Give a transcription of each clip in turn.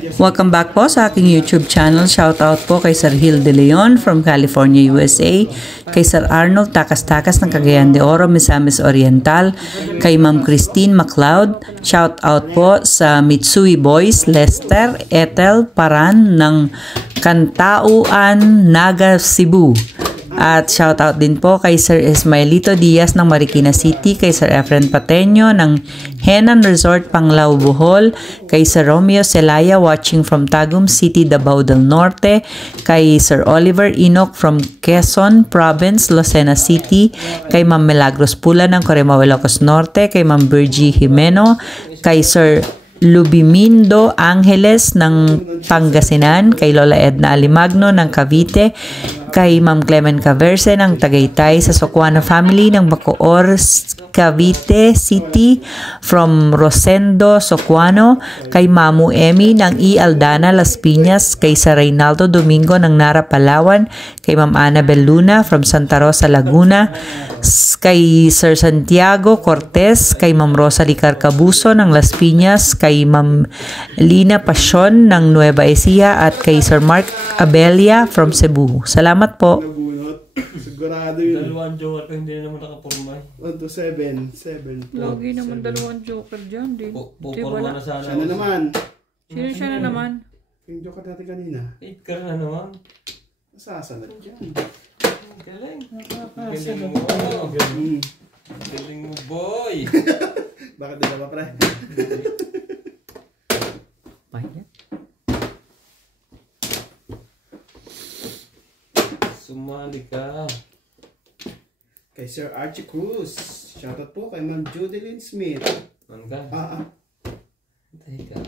Welcome back po sa aking YouTube channel. Shoutout po kay Sir Hill De Leon from California, USA. Kay Sir Arnold Takas-Takas ng Cagayan de Oro, Misamis Oriental. Kay Ma'am Christine MacLeod. Shoutout po sa Mitsui Boys, Lester, Ethel Paran ng Kantauan, Naga, Cebu. At shoutout din po kay Sir Ismaelito Diaz ng Marikina City, kay Sir Efren Pateño ng Henan Resort, Panglao, Bohol, kay Sir Romeo Celaya watching from Tagum City, Davao del Norte, kay Sir Oliver Enoch from Quezon Province, Lucena City, kay Ma'am Milagros Pula ng Corimao, Ilocos Norte, kay Ma'am Virgie Jimeno, kay Sir Lubimindo Angeles ng Pangasinan, kay Lola Edna Alimagno ng Cavite, kay Ma'am Clement Caverse ng Tagaytay, sa Socuano family ng Bacoor, Cavite City, from Rosendo, Socuano, kay Mamu Emmy ng Aldana, Las Piñas, kay Sir Reynaldo Domingo ng Nara, Palawan, kay Ma'am Annabel Luna from Santa Rosa, Laguna, kay Sir Santiago Cortez, kay Ma'am Rosalie Carcabuso ng Las Piñas, kay Ma'am Lina Pasion ng Nueva Ecija, at kay Sir Mark Abelia from Cebu. Salamat po. Sigurado yun. Dalawang joker ko hindi naman nakapurma. 1 to 7. 7. Lagi naman dalawang joker dyan. Pupurma na sana. Siya na naman. Sino siya na naman? Yung joker natin kanina. 8 ka na naman. Nasasanad dyan. Galing. Galing mo. Galing mo, boy. Bakit di ba, pre? Pahit. Sumali ka. Kay Sir Archie Cruz. Shoutout po kay Ma'am Judeline Smith. Ano ka? Tayo ka.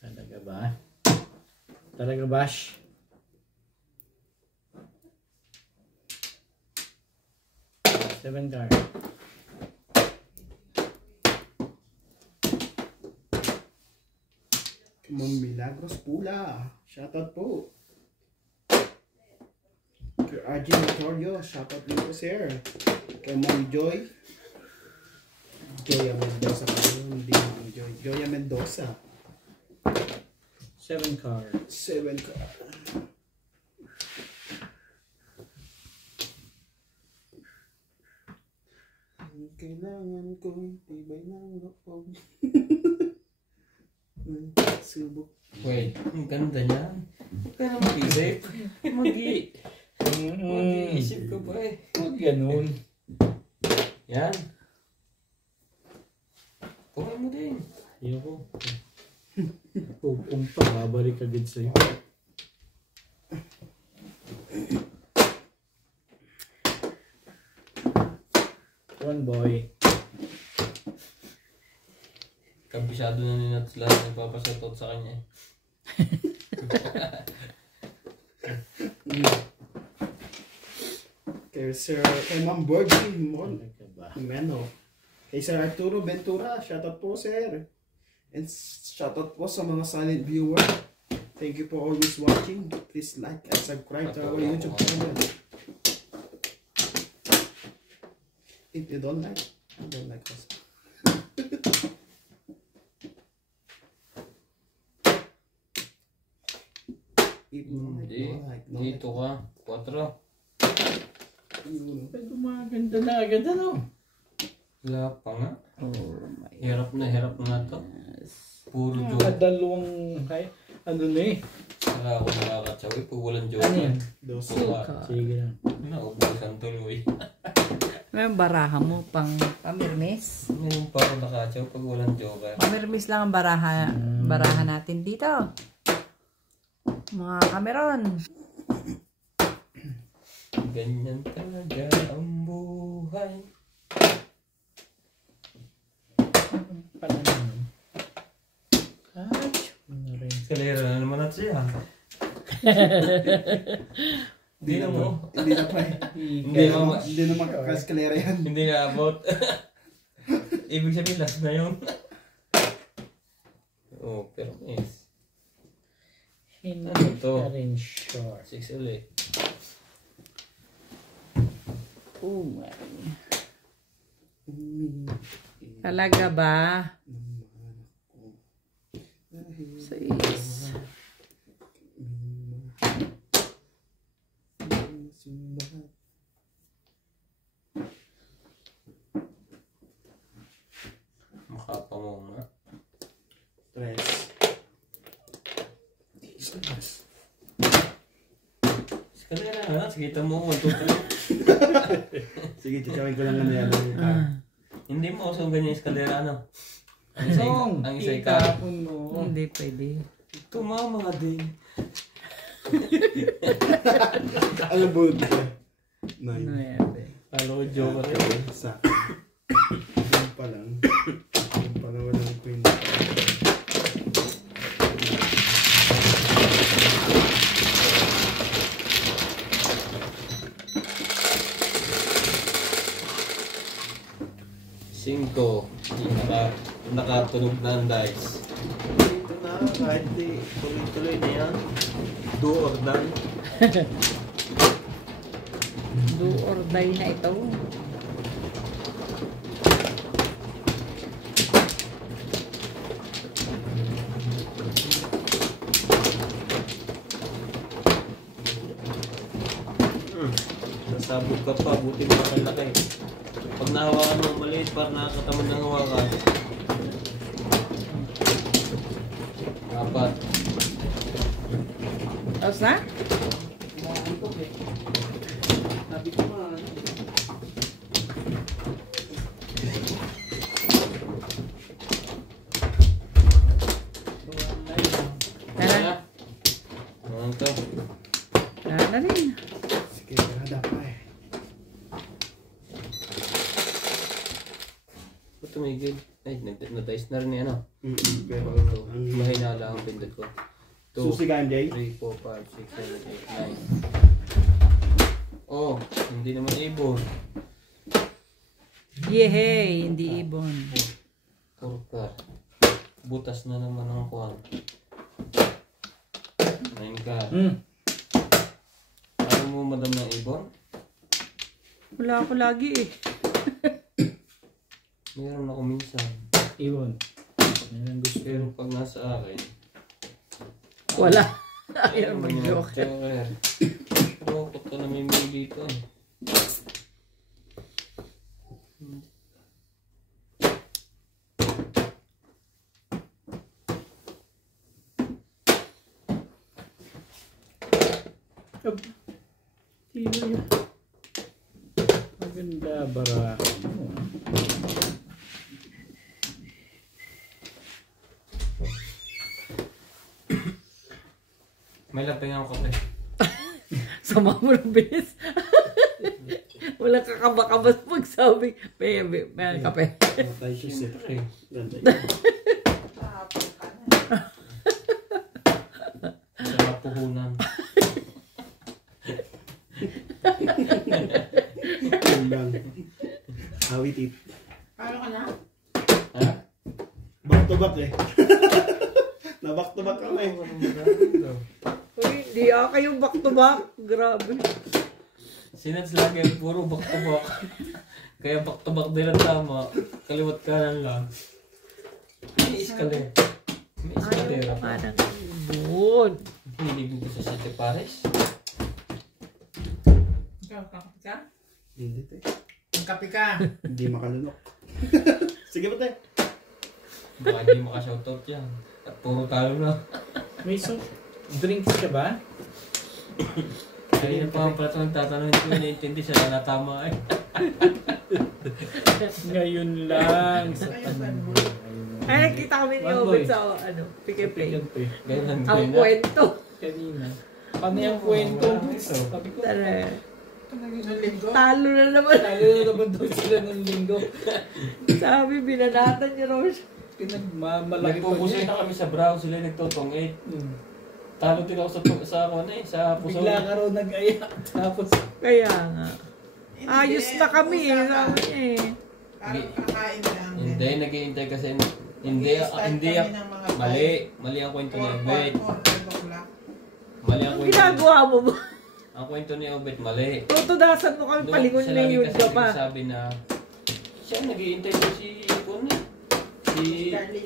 Talaga ba? Talaga bash? Seven card. Ma'am Milagros Pula. Shoutout po. Kay RJ Notorio. Shoutout din po, sir. Kay Ma'am Joy. Joya Mendoza. Hindi Ma'am Joy. Joya Mendoza. 7 card. 7 card. Kailangan kong tibay ng loob. Subok. Wait, ang ganda niya. Kaya na mag-isip. Mag-iisip ka pa eh. Huwag ganun. Yan. Kuha mo din. Ayoko. Pupumpa, babalik agad sa'yo. One boy. Kabisado na ni Nats lahat nagpapasatot sa kanya. Kay Sir, kay Ma'am Borgie Meno. Kay Sir Arturo Ventura, shoutout po, sir. And shoutout po sa mga silent viewer. Thank you for always watching. Please like and subscribe to our YouTube channel. If you don't like, I don't like us. If you don't like, no like. Dito ka. 4. Pero maganda na agad, ano? Wala pa nga. Hirap na to. Puro Mga joke. dalawang, ano na eh. Saka ako nakakatsawi pag walang joke. Ano yan? Sige lang. Naubusan tuloy. May baraha mo pang pamirmis. Ngayon pa ako nakatsaw pag walang joke. Pamirmis lang ang baraha natin dito. Mga kameron. Ganyan talaga ang buhay. Pala naman. Kalera na naman at siya. Hindi na mo. Hindi na pa eh. Hindi na makakaskalera yan. Hindi nga abot. Ibig sabihin last na yun. Oh, pero yes. Hindi Ano to? ka rin sure. 6 ulit. Oh my. Talaga ba? 6. Makapa mo nga. Stress. Eskalera na, sige mo 1, 2, 3. Sige, chichawin ko lang ano yan. Hindi mo usong ganyan eskalera, ano? Song, Ang isa itapon mo. Hindi pwede. Tumama din. Alam mo, 9. 9. Kalo ko joke at Sa yun pa lang. Yun pa lang walang kwenta. Cinco. Nakatunog na ang dice. Ito na, kahit di tuloy-tuloy na yan. Do or die. Do or die na ito. Nasabog ka pa, buti mo ka laki. Pag nahawakan mo maliit, parang nakakatamad ng hawakan. 4. Tapos na? Sabi ko nga, Tara. Ano to? Tara na rin. sige, kada pa eh. Ba't tumigil? Ay, na-dice na rin yan, ano? Pero, ang Mahina lang ang pindot ko. 2, susi ka, MJ? 3, 4, 5, 6, 7, 8, 9. Oh, hindi naman ibon. Yehey, hindi ibon. Purka. Butas na naman ang kuwan. 9 ka. Ayaw mo madam ng ibon? Wala ako lagi eh. Meron ako minsan. Iwan. Yan ang gusto. Pero pag nasa akin, Wala. Ayaw mag-joke. Joker. Rokot ka namimili dito. Sino yun? Maganda barako mo. May lapeng ako kape. Sama mo ng bilis. Wala kakabakabas magsabi. May kape. Matay siya set. Siyempre. Ganda yun. Sa puhunan. Yun lang. Awit it. Paano ka na? Ha? Back to back eh. Na back to back kami. Uy, hindi kayong back to back. Grabe. Sinats lagi puro back to back. Kaya back to back din ang tama. Kaliwat kanan lang. May iskale. May Ayaw iskalera ko pa. nga ng ibon. Hilig mo sa City Paris? Ikaw, kakapi ka? Hindi te. Magkapi ka. Hindi makalunok. Sige ba te? Baka hindi makashoutout yan. At puro talo na. May soft drinks ka ba? Kaya pa ang pala nagtatanong, hindi ko naiintindi sila na tama eh. Ngayon lang. Sa Ay, nakita kami ni One Obet boy. sa Pick and Play. Ganyan Ang din na. kwento. Kanina. Ano yung kwento? Sabi ko, Tara. Isang linggo. Talo na naman. talo na naman daw sila ng linggo. Sabi, binanatan niya raw siya. Pinagmamalaki pa Nagpupusay niya. na kami sa brow, sila nagtutungit. Talo din ako sa ako na eh, sa puso. Bigla ka raw nag-aya. Tapos, Kaya nga. Ayos na kami eh. Sabi niya eh. Parang kakain lang. Hindi, nag-iintay kasi. Hindi, Mag-i-start hindi, kami ng mga mali ang kwento niya. Wait, 4 o'clock. ginagawa mo ba? Ang kwento ni Obet mali. Tutudasan mo kami palingon Siya na lagi yun kasi ka pa. nagsasabi na siya nag-iintay ko si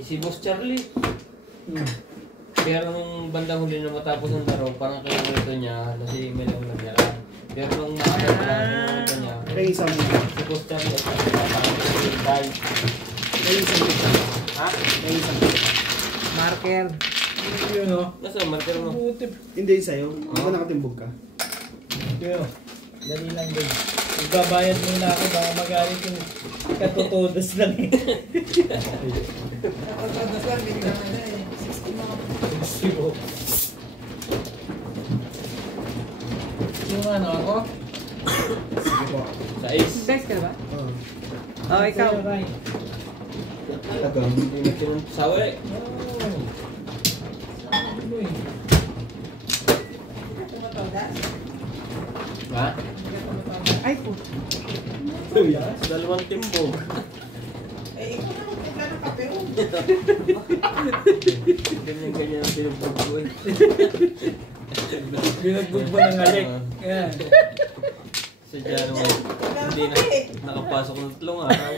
si Boss Charlie. Pero nung bandang huli na matapos ng laro, parang kinuwento niya na si Melo niya. Pero nung makakita na kinuwento niya, May isang si Boss Charlie at parang si Dai. May isang Ha? May isang Marker. Yun o. Nasa marker mo? Buti. Hindi sa'yo. Di ba nakatimbog ka? Yun. Dali lang din. Magbabayad muna ako, baka magalit yung katutudas lang eh. Tapos lang, binigyan ka na eh. 60 mga. Yung ano ako? Sige po. Sa Ace. Guys ka ba? Oo. Oh, ikaw. Sa'yo, Ray. Talagang. Hindi na kinunsawa eh. Oh. Ano eh? Tumatodas? Ha? Ay po. Dalawang timbog. Eh, ikaw na magpagla ng kape oh. Ganyan ang tinumbog ko eh. Binagbog mo ng alik. Yan. Sadya naman, hindi na nakapasok ng 3 araw.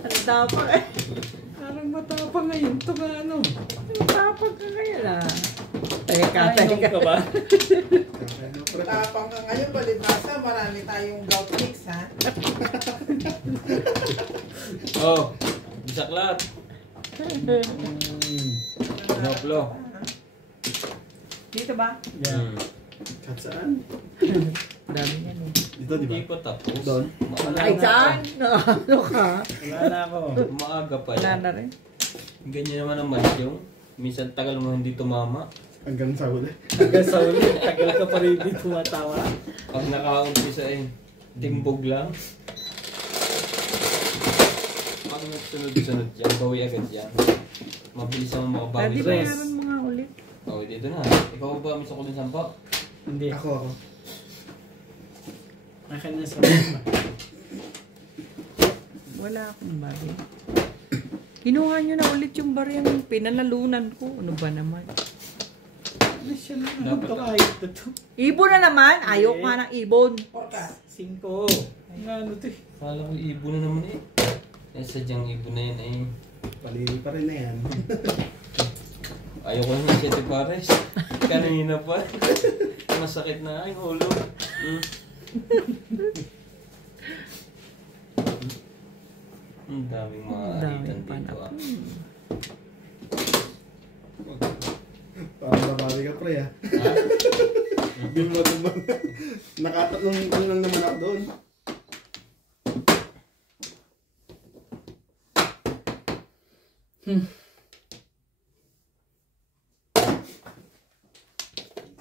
Ang tapang eh. Parang matapang ngayon. Ito ka ano. Ang tapang ka ngayon ah. Teka. Kainom ka ba? Tapang ka ngayon, balibasa, marami tayong gout mix, ha? Oh, bisaklat. Noplo. Dito ba? Yan. Kat saan? Dami yan eh. Dito, di ba? Hindi pa tapos. Doon? Ay, saan? Ano ka? Wala na ako. Maaga pa Wala yan. na rin. Ganyan naman ang masyong. Minsan tagal mo hindi tumama. Hanggang sa huli. Hanggang sa uli, tagal ka pa rin di tumatawa. Pag nakaumpisa eh, timbog lang. Pag sunod-sunod yan, bawi agad yan. Mabilis ang makabawi. Pwede sa- ba meron mga ulit? Bawi dito na. Ikaw ba sa kuling sampa? Hindi. Ako. Akin na sa Wala akong bari. Kinuha nyo na ulit yung bariyang pinanalunan ko. Ano ba naman? Ano siya na? Dapat Ito na. kahit ito. Ibon na naman. Ayaw ka ng ibon. Porka. 5. Ang ano to eh. Kala ko ibo na naman eh. Eh, sadyang ibo na yan eh. Palili pa rin na yan. Ayoko na siya pares. Kanina pa. Masakit na ang ulo. Ang daming mga Ang daming alitan dito panap. ah. Parang babawi ka pre ah. Ha? Dumba. Nakatatlong lang naman ako doon.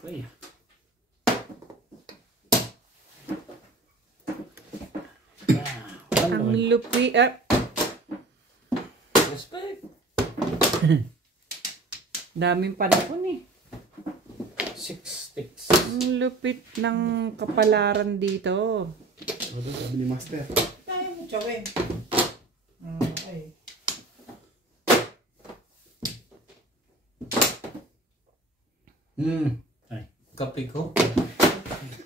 Uy. Ang lupi. Respect. Daming panapon eh. 6 sticks. Ang lupit ng kapalaran dito. Ano doon, sabi ni Master. Tayo mo, Chawin. Ay. Ay. Kape ko.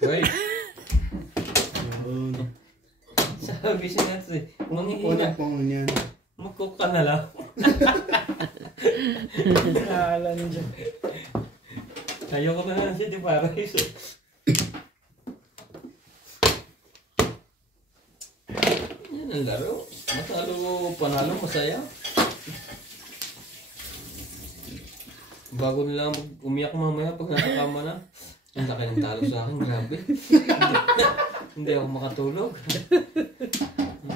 Wait. Yun. Sabi siya nga eh. Manghihina. Unang pong niyan. Mag-cook ka na lang. Nakalan dyan. Ayoko na lang siya di pares. Yan ang laro. Matalo, panalo, masaya. Bago nila umiyak mamaya pag nakakama na. Ang laki ng talo sa akin, grabe. Hindi ako makatulog.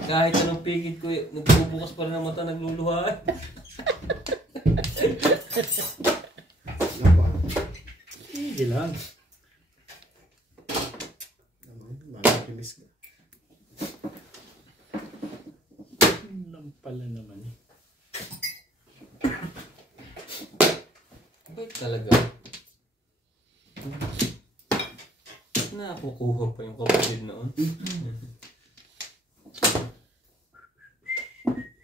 Kahit anong pigit ko, nagbubukas pa rin ang mata, nagluluha. Lapa. Sige lang. Makakilis ka. Lang pala naman eh. Bait talaga. Nakukuha pa yung kapatid noon.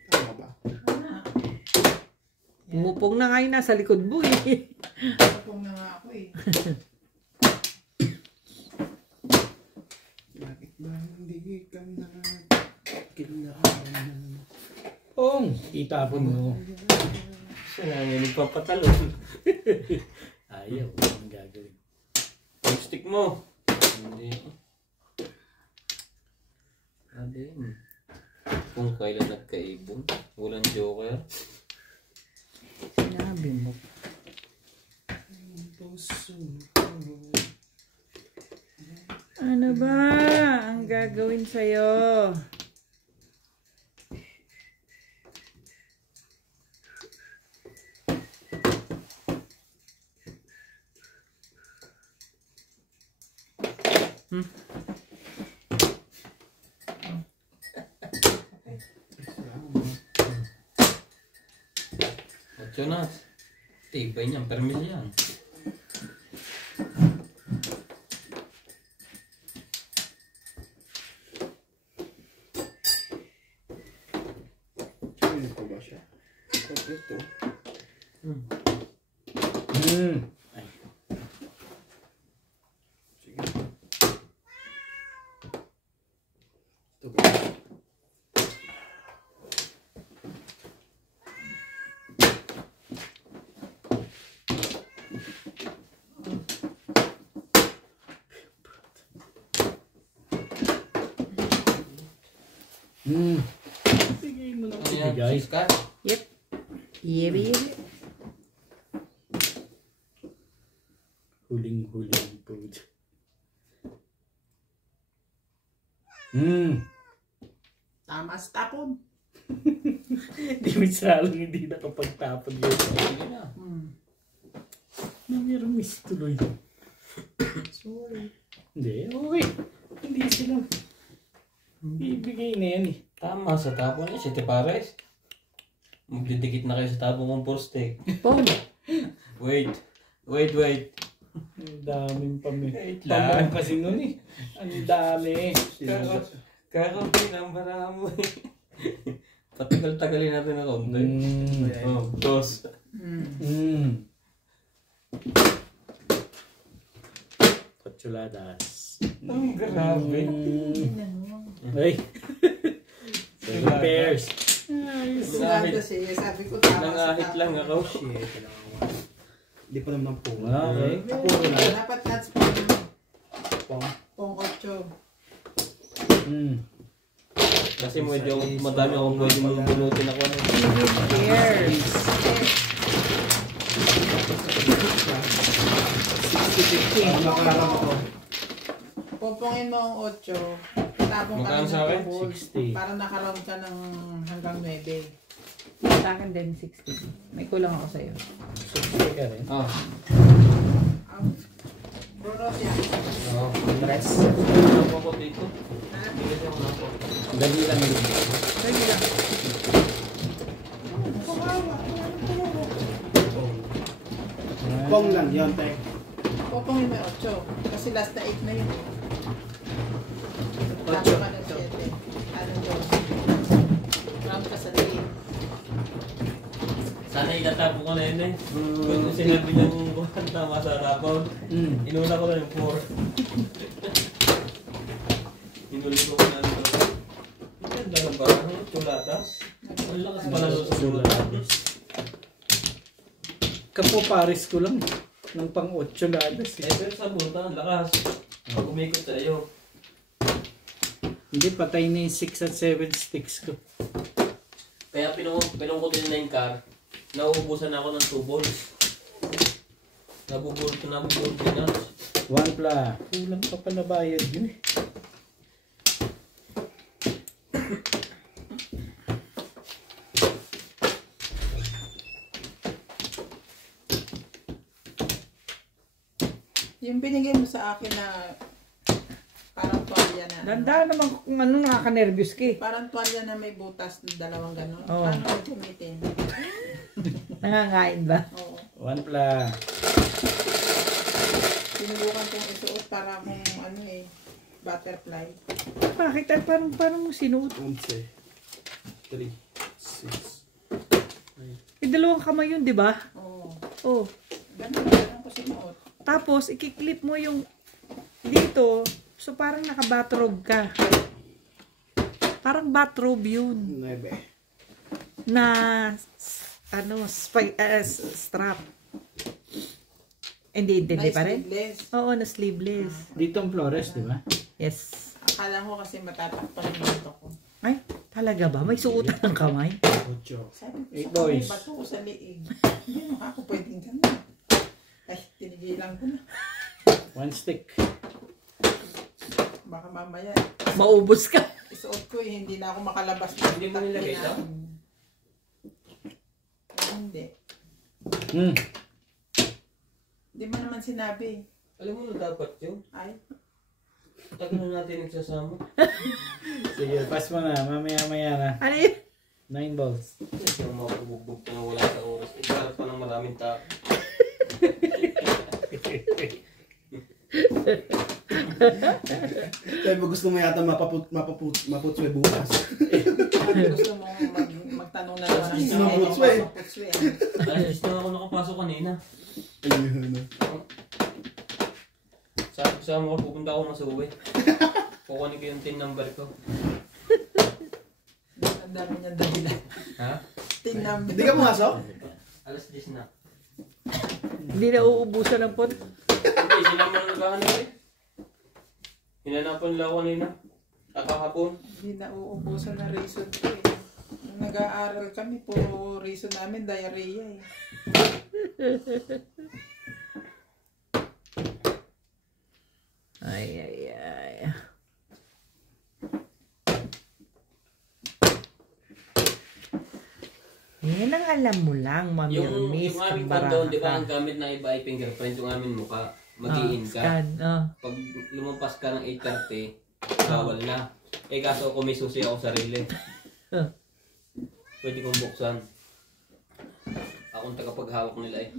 Tama ba? Umupong na ngayon nasa likod mo eh. Tapong na nga ako eh. Pong, itapon mo. Siya na nga nagpapatalon. Ayaw, ang gagawin. Yung stick mo. Hindi. Adin. Kung kailan nagkaibon. Walang joker. Sinabi mo. Ano ba ang gagawin sa'yo? At yun na. Tibay niyan. Permil yan. Ano ko ba siya? Ito. Ay, Sige. Ito ba? bigay mo lang Ano yan? ibigay. Siska? Yep. Yebe. Huling-huling po. Tama sa tapon. Di misalang hindi nakapagtapon yun. Sige na. Meron miss tuloy. Sorry. Hindi, okay. Hindi sila. Ibigay na yan eh. Tama sa tapon niya. Siti Pares. Magdidikit na kayo sa tapon kong for steak. Pong. Wait. Ang daming Wait lang. pamong kasi nun eh. Ang dami. Kakapi ng bara mo eh. Patagal-tagalin natin na konti. Oh, dos. Kotsuladas. Ang grabe. Ay. 7 pairs. Suganda siya. Sabi ko tama sa Nangahit tapon. lang ako. Hindi pa naman po. Okay. Dapat nuts pong 8. Kasi medyo madami akong pwede bunutin ako. Cheers. 60-50. Makakarap ako. Pupungin mo ang 8. Tapong ka Magkano ng sa akin? double. 60. Para nakaround ka ng hanggang 9. Sa akin din 60. May kulang ako sa'yo. 60 ka rin. Ah. Bro, siya. Oo. Ano po dito? Hindi kasi ako nako. Dali lang yun. Sige lang. Pong lang yun, te. Pupungin mo yung 8. Kasi last na 8 na yun. Tapos ka ng 7. Anong 2? Round ka sa 3. Sana itatapo ko na yun eh. Kung sinabi niyang buwan tama sa rapaw, inuna ko na yung 4. Inuli ko na ito. Ganda lang ba? Ano? Chulatas? Ang lakas pala doon sa chulatas. Kapo pares ko lang. Ng pang 8 ladas eh. Eh, pero sa bunta, ang lakas. Pag umikot sa iyo. Hindi, patay na yung 6 at 7 sticks ko. Kaya pinungkutin na yung car. Nauubusan ako ng 2 balls. Nabubulot na. 1 pla. Kulang pa pala bayad yun eh. Yung binigay mo sa akin na parang tuwalya na. Danda naman kung ano nakaka-nervous ka eh. Parang tuwalya na may butas na dalawang gano'n. Oo. Paano mo gamitin? Nangangain ba? Oo. 1 pla. Sinubukan kong isuot para kung ano eh, butterfly. Bakit? Ay, parang sinuot. 11. 3. 6. Eh, dalawang kamay yun, di ba? Oo. Oh. Ganun ko sinuot. Tapos, ikiklip mo yung dito. So, parang nakabatrog ka. Parang bathrobe yun. 9. Na, strap. Hindi pa rin? Sleeveless. Oo, na sleeveless. Dito ang Flores, di ba? Yes. Akala ko kasi matatakpan yung bato ko. Ay, talaga ba? May suotan ng kamay? 8. Sabi ko, Eight sa kamay, boys. bato ko sa liig. Hindi mo ako pwedeng ganun. Ay, tinigilan ko na. 1 stick. Baka mamaya, Maubos ka. isuot ko hindi na ako makalabas. Hindi mo nilagay ito? Hindi. Hindi mo naman sinabi. Alam mo na dapat yun. Ay, Tagal na natin nagsasama. Sige, pass mo na. Mamaya-maya na. Ano yun? 9 balls. Kasi yung mabubugbog ka na wala sa oras. Ikalat pa ng maraming tao. Kaya gusto mo yata maputswe bukas. gusto mong magtanong na lang. Gusto mo putswe. Alas na ako nakapasok kanina. Ayun. Sabi ko sa mga pupunta ako na sa uwi. Kukunin ko yung tin number ko. Ang dami niyang dahilan. Ha? Tinambi. Hindi ka pumasok? Alas 10 na. Hindi na uubusan ng pot. Hindi, sila mo na naghahanap eh. Hinanapan nila ako kanina. At kahapon. Hindi na uubusan na reason ko eh. Nung nag-aaral kami, puro reason namin, diarrhea eh. Ay. Yan ang alam mo lang, Mami Miss. Yung aming pandoon, di ba, ang gamit na iba ay fingerprint, yung aming mukha. Mag-i-in ka. Scan, Pag lumampas ka ng 8:30, bawal na. Eh kaso kung may susi ako sarili. Pwede kong buksan. Akong tagapaghawak nila eh.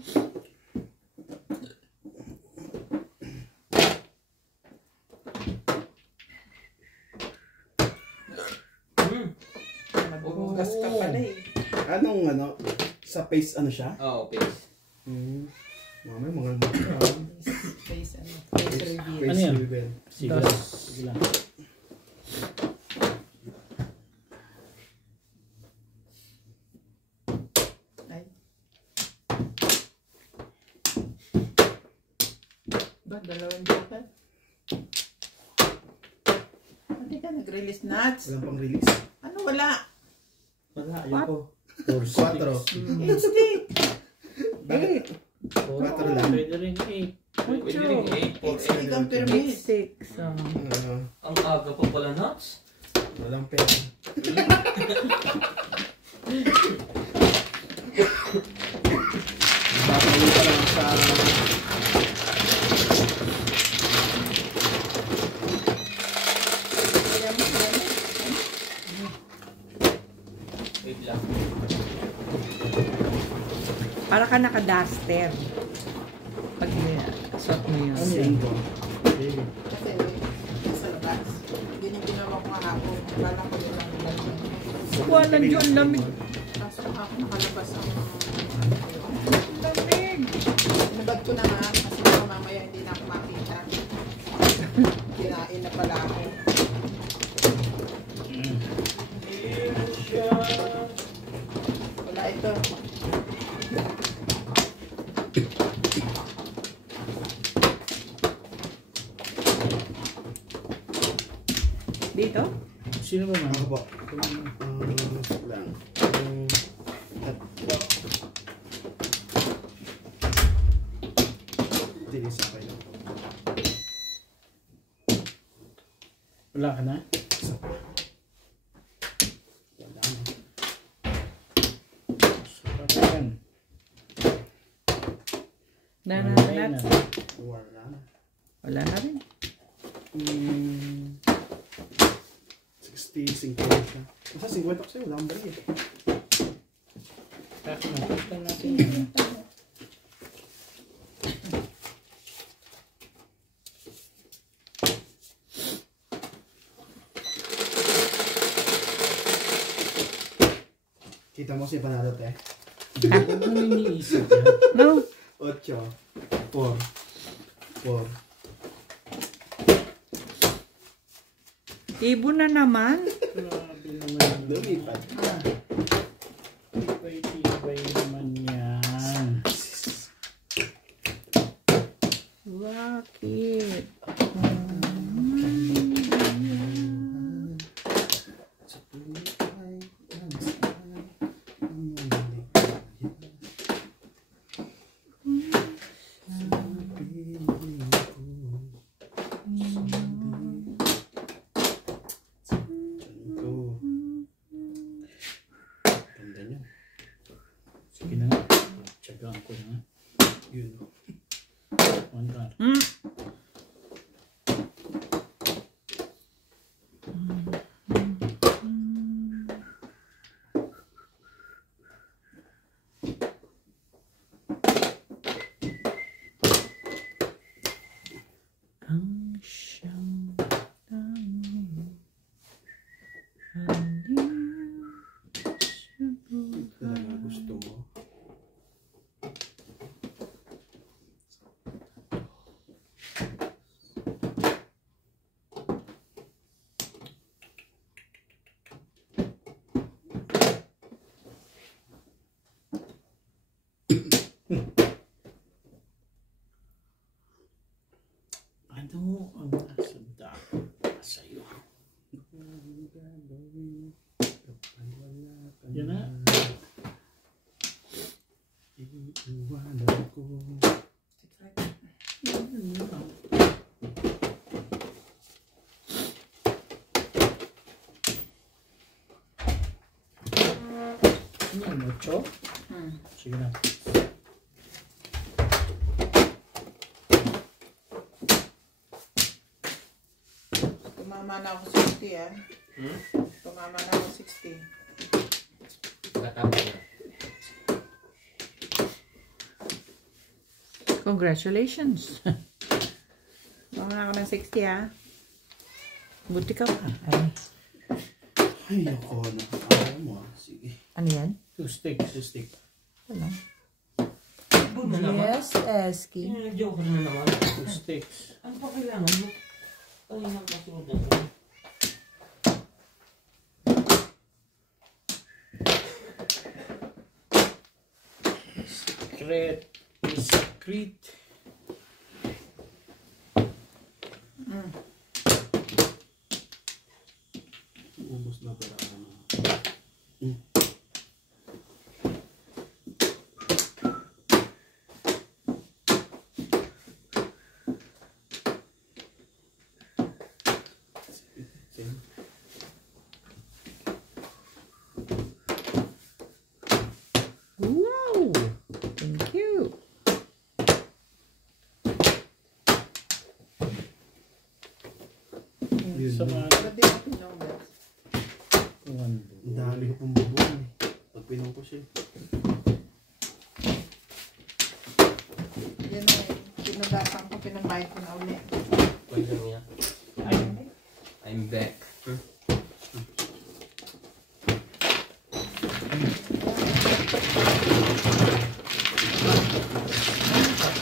Magugas ka pala eh. Anong sa face siya? Oo, face. Mamay, mga Face reveal. face Ano yan? reveal. Sige lang. Sige lang. Ay. Ba, dalawang joker? Hindi ka nag-release nuts? Walang pang release. Ano wala? Wala, ayoko. 4 4. Instinct! Bakit? 4 lang. Pwede rin 8. Pwede rin 8 for Instinct ang permis. 6. Ang aga pa pala nuts. Walang pera. Babalik ka lang sa... Wait lang. Para ka naka-duster. Pag suot mo yun. Ano yan? Kasi sa labas. Hindi niya ginawa ko kahapon. Akala ko yun lang nilagyan. Wala dyan lamig. Kaso ako nakalabas ang Lamig. nabad ko na nga kasi baka mamaya hindi na ako makita. Kinain na pala ako. Wala ito. Dito? Sino ba man? Ako po. Lang. Tatlo. Tinis ako yun. Wala ka na? Isa pa. Wala na. Sarap yan. Nananat. Wala na. Wala na rin. 60, 50. Basta 50 ko sa'yo. Wala akong balik eh. Tapos nakita natin yun. Kita mo siya panalo te. Huwag mo iniisip yan. No. 8. 4. 4. Ibon na naman. Grabe naman. Lumipat. Tibay naman yan. Bakit? Ganda niya. Sige na nga. Tsagaan ko na nga. Yun. One car. Ang siyang Talaga gusto mo. Ano ang nasa dapat sa'yo? Yan na. Iiwanan ko. Ano yung mucho? Sige na. Tumama na ako 60 ah. Tumama na ako 60. Pagkatapos na. Congratulations. Tumama na ako ng 60 ah. Buti ka pa. Ay, Ay, ako na. Ayaw mo ah. Sige. ano yan? 2 sticks. Stick. Wala. Ibon na naman. Yes, Eski. Joker na naman. 2 sticks. Ano pa kailangan mo? Ay, nakasunod ako. Secret. Secret. Ubus na para ano. Same. Wow! Thank you. Yun. Sa mga Ba't di mo pinugas? one. Ang dami ko pong bubong eh. Pag pinong ko siya. Yan na eh. Pinugasan ko, pinambayad ko na ulit. Pwede niya. I'm back.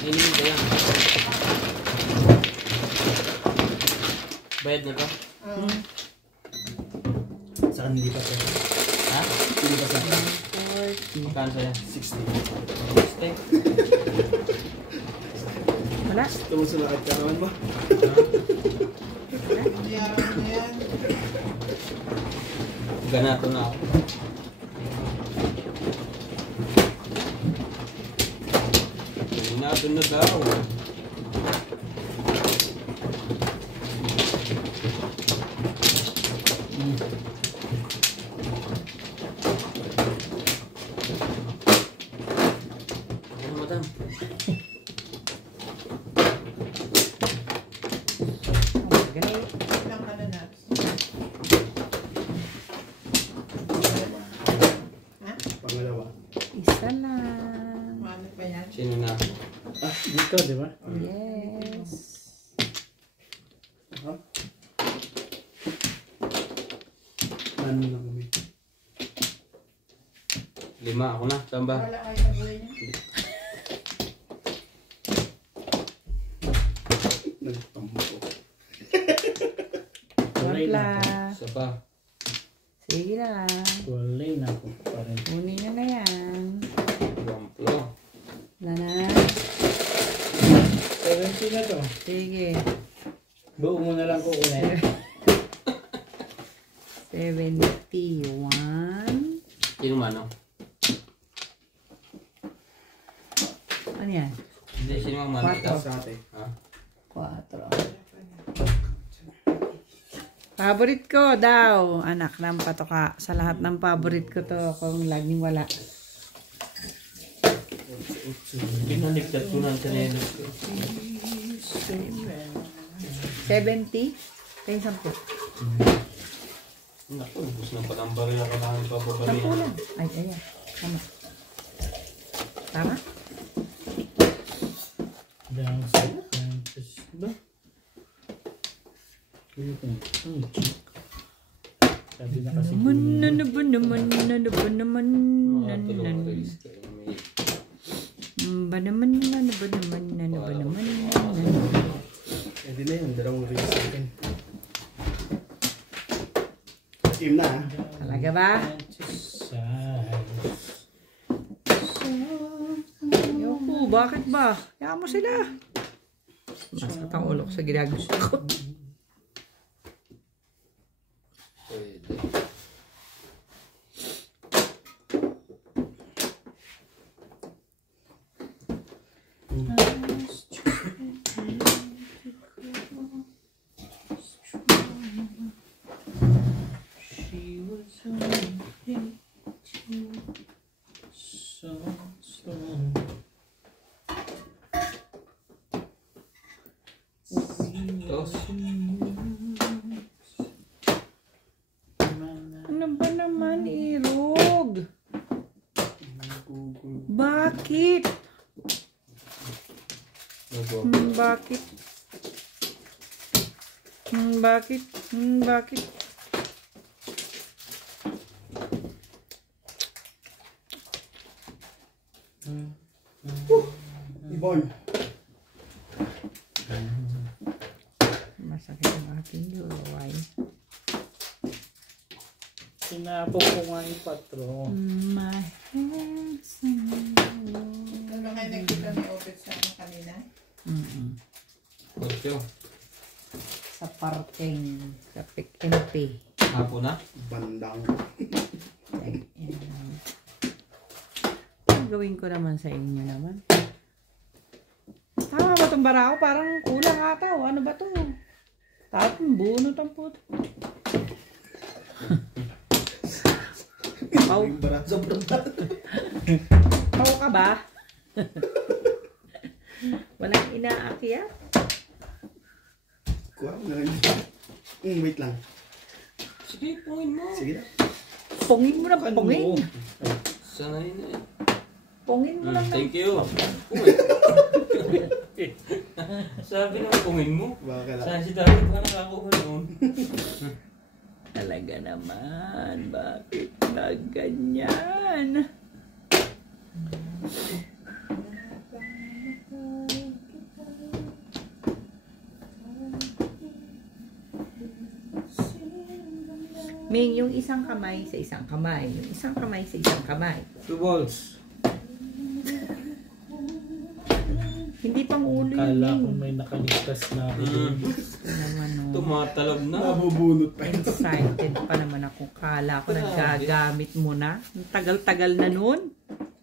Inihin ka yan. Bayad na to? Saan hindi pa siya? Ha? Hindi pa siya. Magkano sa'yo? 60. Stay. Wala. Gusto mo sumakit ka naman ba? Yaran na yan. Ganato na ako. Ganato na daw. Ano madam? Ilang ka na na? Ha? Pangalawa. Isa lang. Ano pa yan? Sino na? Ah, dito, di ba? Yes. Ha? Ano na kami? 5 ako na. Saan ba? Wala kayo sa buhay niya? Nagtampo. Kulay Sampla. na. Isa pa. Sige na. Kulay na ako pa rin. Kunin nyo na yan. Wamplo. Wala na. 70 na to. Sige. Buo mo na lang kukunin. 71. Yung mano? Ano yan? Hindi, sino ang mano? Quattro. Sa ate. Ha? 4. Paborit ko daw. Anak ng patoka. Sa lahat ng paborit ko to. Kung laging wala. Pinaligtat ko ng chanelas ko. 70? Kaya 10. Naku, ubus na palang baril ako namin pababarihan. Kulang. Ay, ayan. Tama. Tama? Down sa Santos ba? Sabi na kasi Ano ba naman? Ano ba naman? Mga tulong release kayo. Ba naman? Ano ba naman? Ano ba naman? Hindi na yun, dalawang rin sa akin. Team na ha. Talaga ba? Yoko, bakit ba? Kaya mo sila. Masakit ang ulo ko sa ginagawa ko. Pwede. Tos. Ano ba naman, Irog? Bakit? Bakit? Bakit? Bakit? Ibon. Masakit ang aking luway. Sinapok ko nga yung patro. My hands on Ano ba kayo nagkita ni Opet sa ano kanina? Kotyo. sa parking sa Pick and Pay. Hapo na? Bandang. Gawin ko naman sa inyo naman. Tama ba itong barako? Parang kulang ata. O, ano ba ito? Tapos bunot ang puto. Pau. Yung barat sa barat. Pau ka ba? Walang inaakya? Kuha mo na rin. Wait lang. Sige, pungin mo. Sige na. Pungin mo na, pungin. Sanay na eh. Pungin mo lang. Thank you. Pungin. Sabi na pungin mo. Baka lang. Saan si David ba nakakuha noon? Talaga naman. Bakit ba ganyan? Ming, yung isang kamay sa isang kamay. Yung isang kamay sa isang kamay. 2 balls. Hindi pang ulo Kala ko yun. may nakaligtas na ako. Ito naman oh. Tumatalab na. Mabubunot pa yun. Excited pa naman ako. Kala ko nagagamit mo na. Ang tagal-tagal na nun.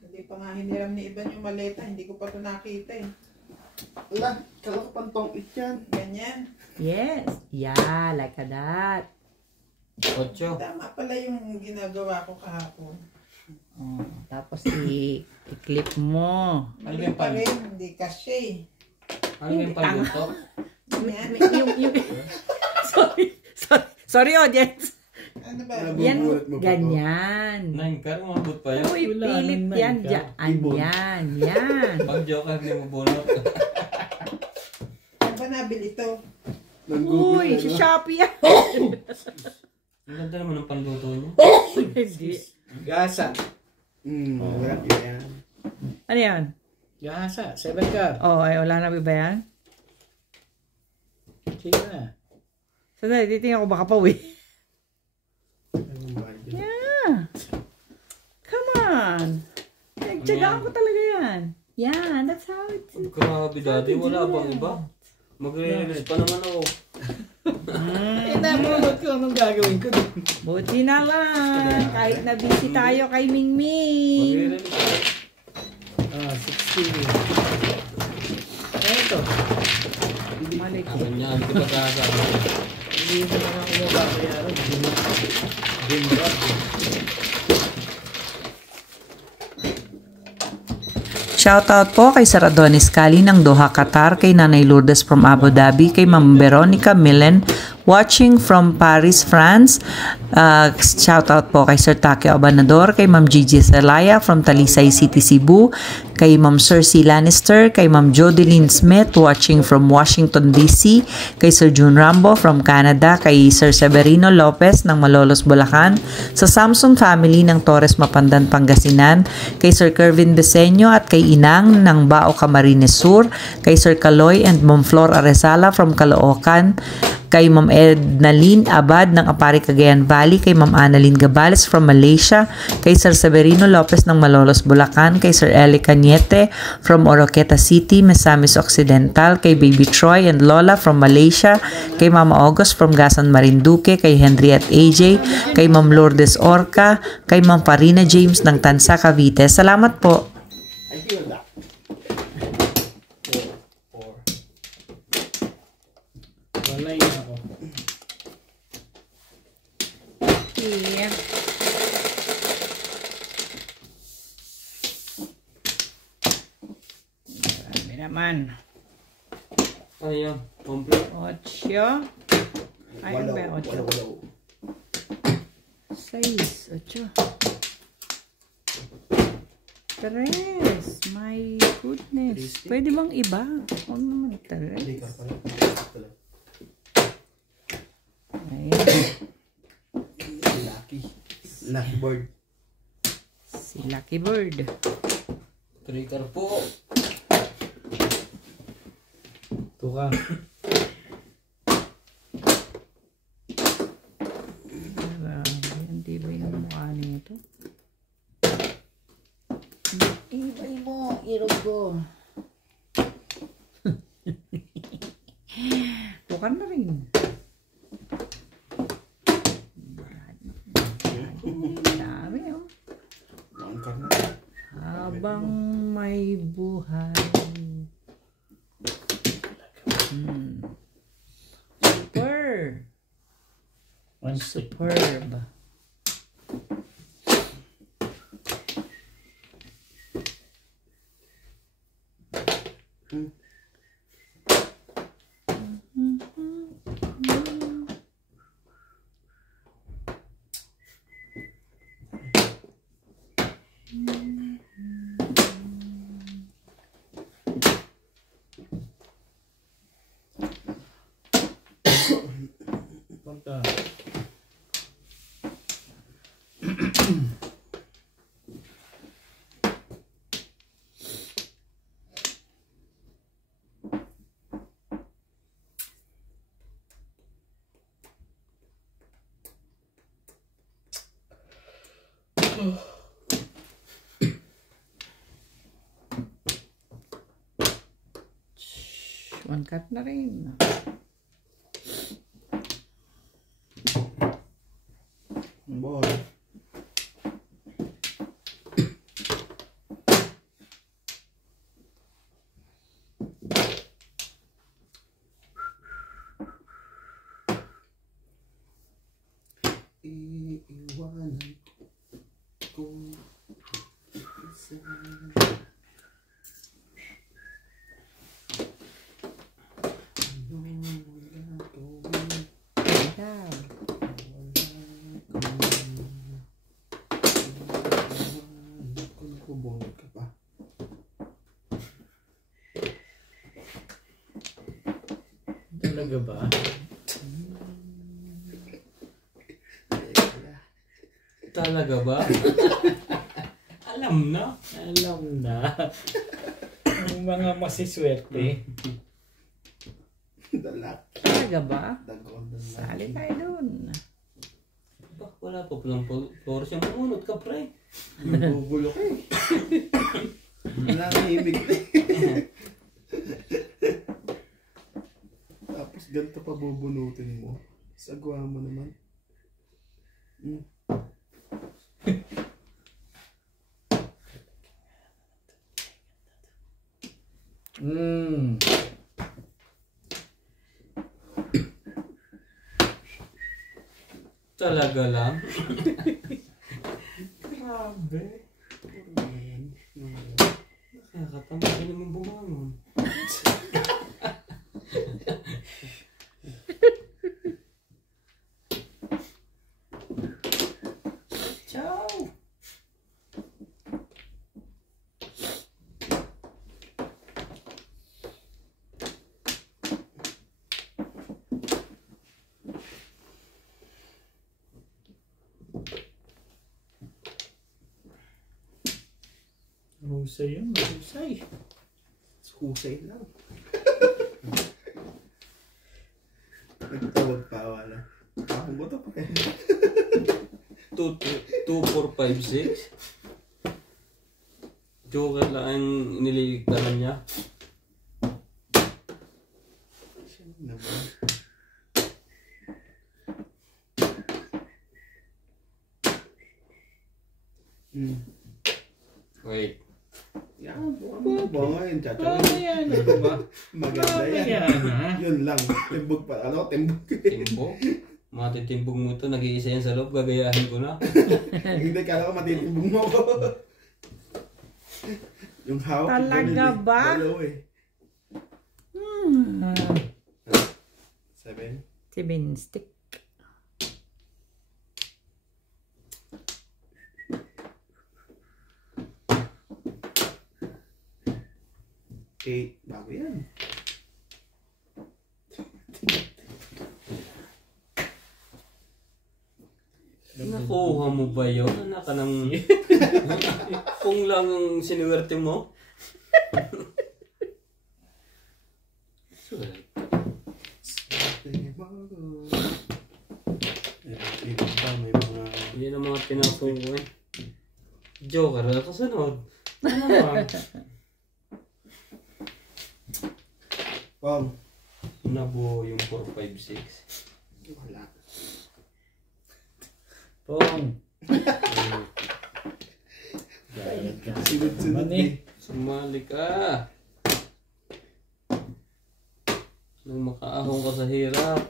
Hindi pa nga hiniram ni Iban yung maleta. Hindi ko pa ito nakita eh. Ala, kala ko pantong it yan. Ganyan. Yes. Yeah, like that. 8. Tama pala yung ginagawa ko kahapon. Oh, tapos i-clip mo. Mali pa rin. Hindi kasya eh. Ano yung pagluto? Ganyan. yung sorry audience. Ano ba? Yan, Nabubunot mo pa ganyan. 9 ka, umabot pa yan. Uy, Wala pilit nang yan. nine ka. Dyan, yan, yan. Pag joker, hindi mo bunot. Ano ba nabili ito? Uy, sa Shopee yan. Ang ganda naman ng panluto niya. Hindi. Gasa. Wala yan. Ano yan? Gasa. 7 car. Oh, ay, wala na ba yan? Sige na. Sandali, titingnan ko baka pauwi. Yeah. Come on. Nagtsagaan ko talaga yan. Yeah, that's how it's... Grabe daddy, wala bang iba? Magre-release pa naman ako. Napanood ko anong gagawin ko. Buti naman. Kahit na busy tayo kay Mingming. Magre-release. 16. Ito. Malik. Akin niya, hindi pa kakasabi. Hindi mo na ako mababayaran. Dimrod. Shoutout po kay Sir Adonis Cali ng Doha, Qatar, kay Nanay Lourdes from Abu Dhabi, kay Ma'am Veronica Millen watching from Paris, France. Shoutout po kay Sir Takeo Abanador, kay Ma'am Gigi Zelaya from Talisay City, Cebu, kay Ma'am Cersei Lannister, kay Ma'am Jodeline Smith watching from Washington DC, kay Sir June Rambo from Canada, kay Sir Severino Lopez ng Malolos, Bulacan, sa Samsung family ng Torres Mapandan, Pangasinan, kay Sir Kervin Beseño at kay Inang ng Bao Camarines Sur, kay Sir Kaloy and Ma'am Flor Aresala from Caloocan, kay Ma'am Ednaline Abad ng Apari, Cagayan Valley, kay Ma'am Annalyn Gabales from Malaysia, kay Sir Severino Lopez ng Malolos, Bulacan, kay Sir Eli Cañete from Oroqueta City, Misamis Occidental, kay Baby Troy and Lola from Malaysia, kay Mama August from Gasan, Marinduque, kay Henry at AJ, kay Ma'am Lourdes Orca, kay Ma'am Farina James ng Tansa, Cavite. Salamat po. I feel that. 4. Walay na ako. Yeah. Marami naman. Ano yan? Complete? 8. Ay, ano ba? 8. 6. 8. 3. My goodness. Pwede bang iba? Ano naman 3? Ayan. Lucky bird. Si Lucky Bird. Trigger po. Ito ka. Hindi ba yung mukha niya ito? Ibay mo, irog ko. Tukan na rin. Dami oh. Habang may buhay. Super. Superb. Punta. One cut na rin. Boy. Iiwanan ko isa. Talaga ba? Talaga ba? Alam na. Alam na. Ang mga masiswerte. Dalak. Talaga ba? Dagon. Sali tayo doon. Bah, wala pa palang flores yung pumunot ka, pre. Nagugulo ka eh. Nanahimik na eh. Tapos ganito pa bubunutin mo. Sagwa mo naman. Talaga lang. Grabe. Nakakatama ka naman bumangon. Ciao! Husay yun, husay. Husay lang. Nagtawag pa wala. Ako ba ito pa kaya? 2, 4, 5, 6. Joker lang ang iniligtaran niya. Ano ba? Wait. Yan, buka mo ngayon, chacha. Yan, ano ba? Maganda yan. Yan, ha? Yun lang. Timbog pa. Ano? Timbog. Timbog? Matitimbog mo ito, nag-iisa yan sa loob, gagayahin ko na. Hindi, kala ko matitimbog mo ko. Yung hawak. Talaga ba? Dalaw eh. 7. 7 stick. Bago yan. Nakuha mo ba yun? Anak ka ng... Kung lang ang sinuwerte mo? Sulit. May mga... Yan ang mga tinapong ko eh. Joker, kasunod. Ano naman? Pong. Nabuo yung 4, 5, 6. Wala. Pong. Sunod-sunod eh. Sumali ka. Nang makaahong ka sa hirap.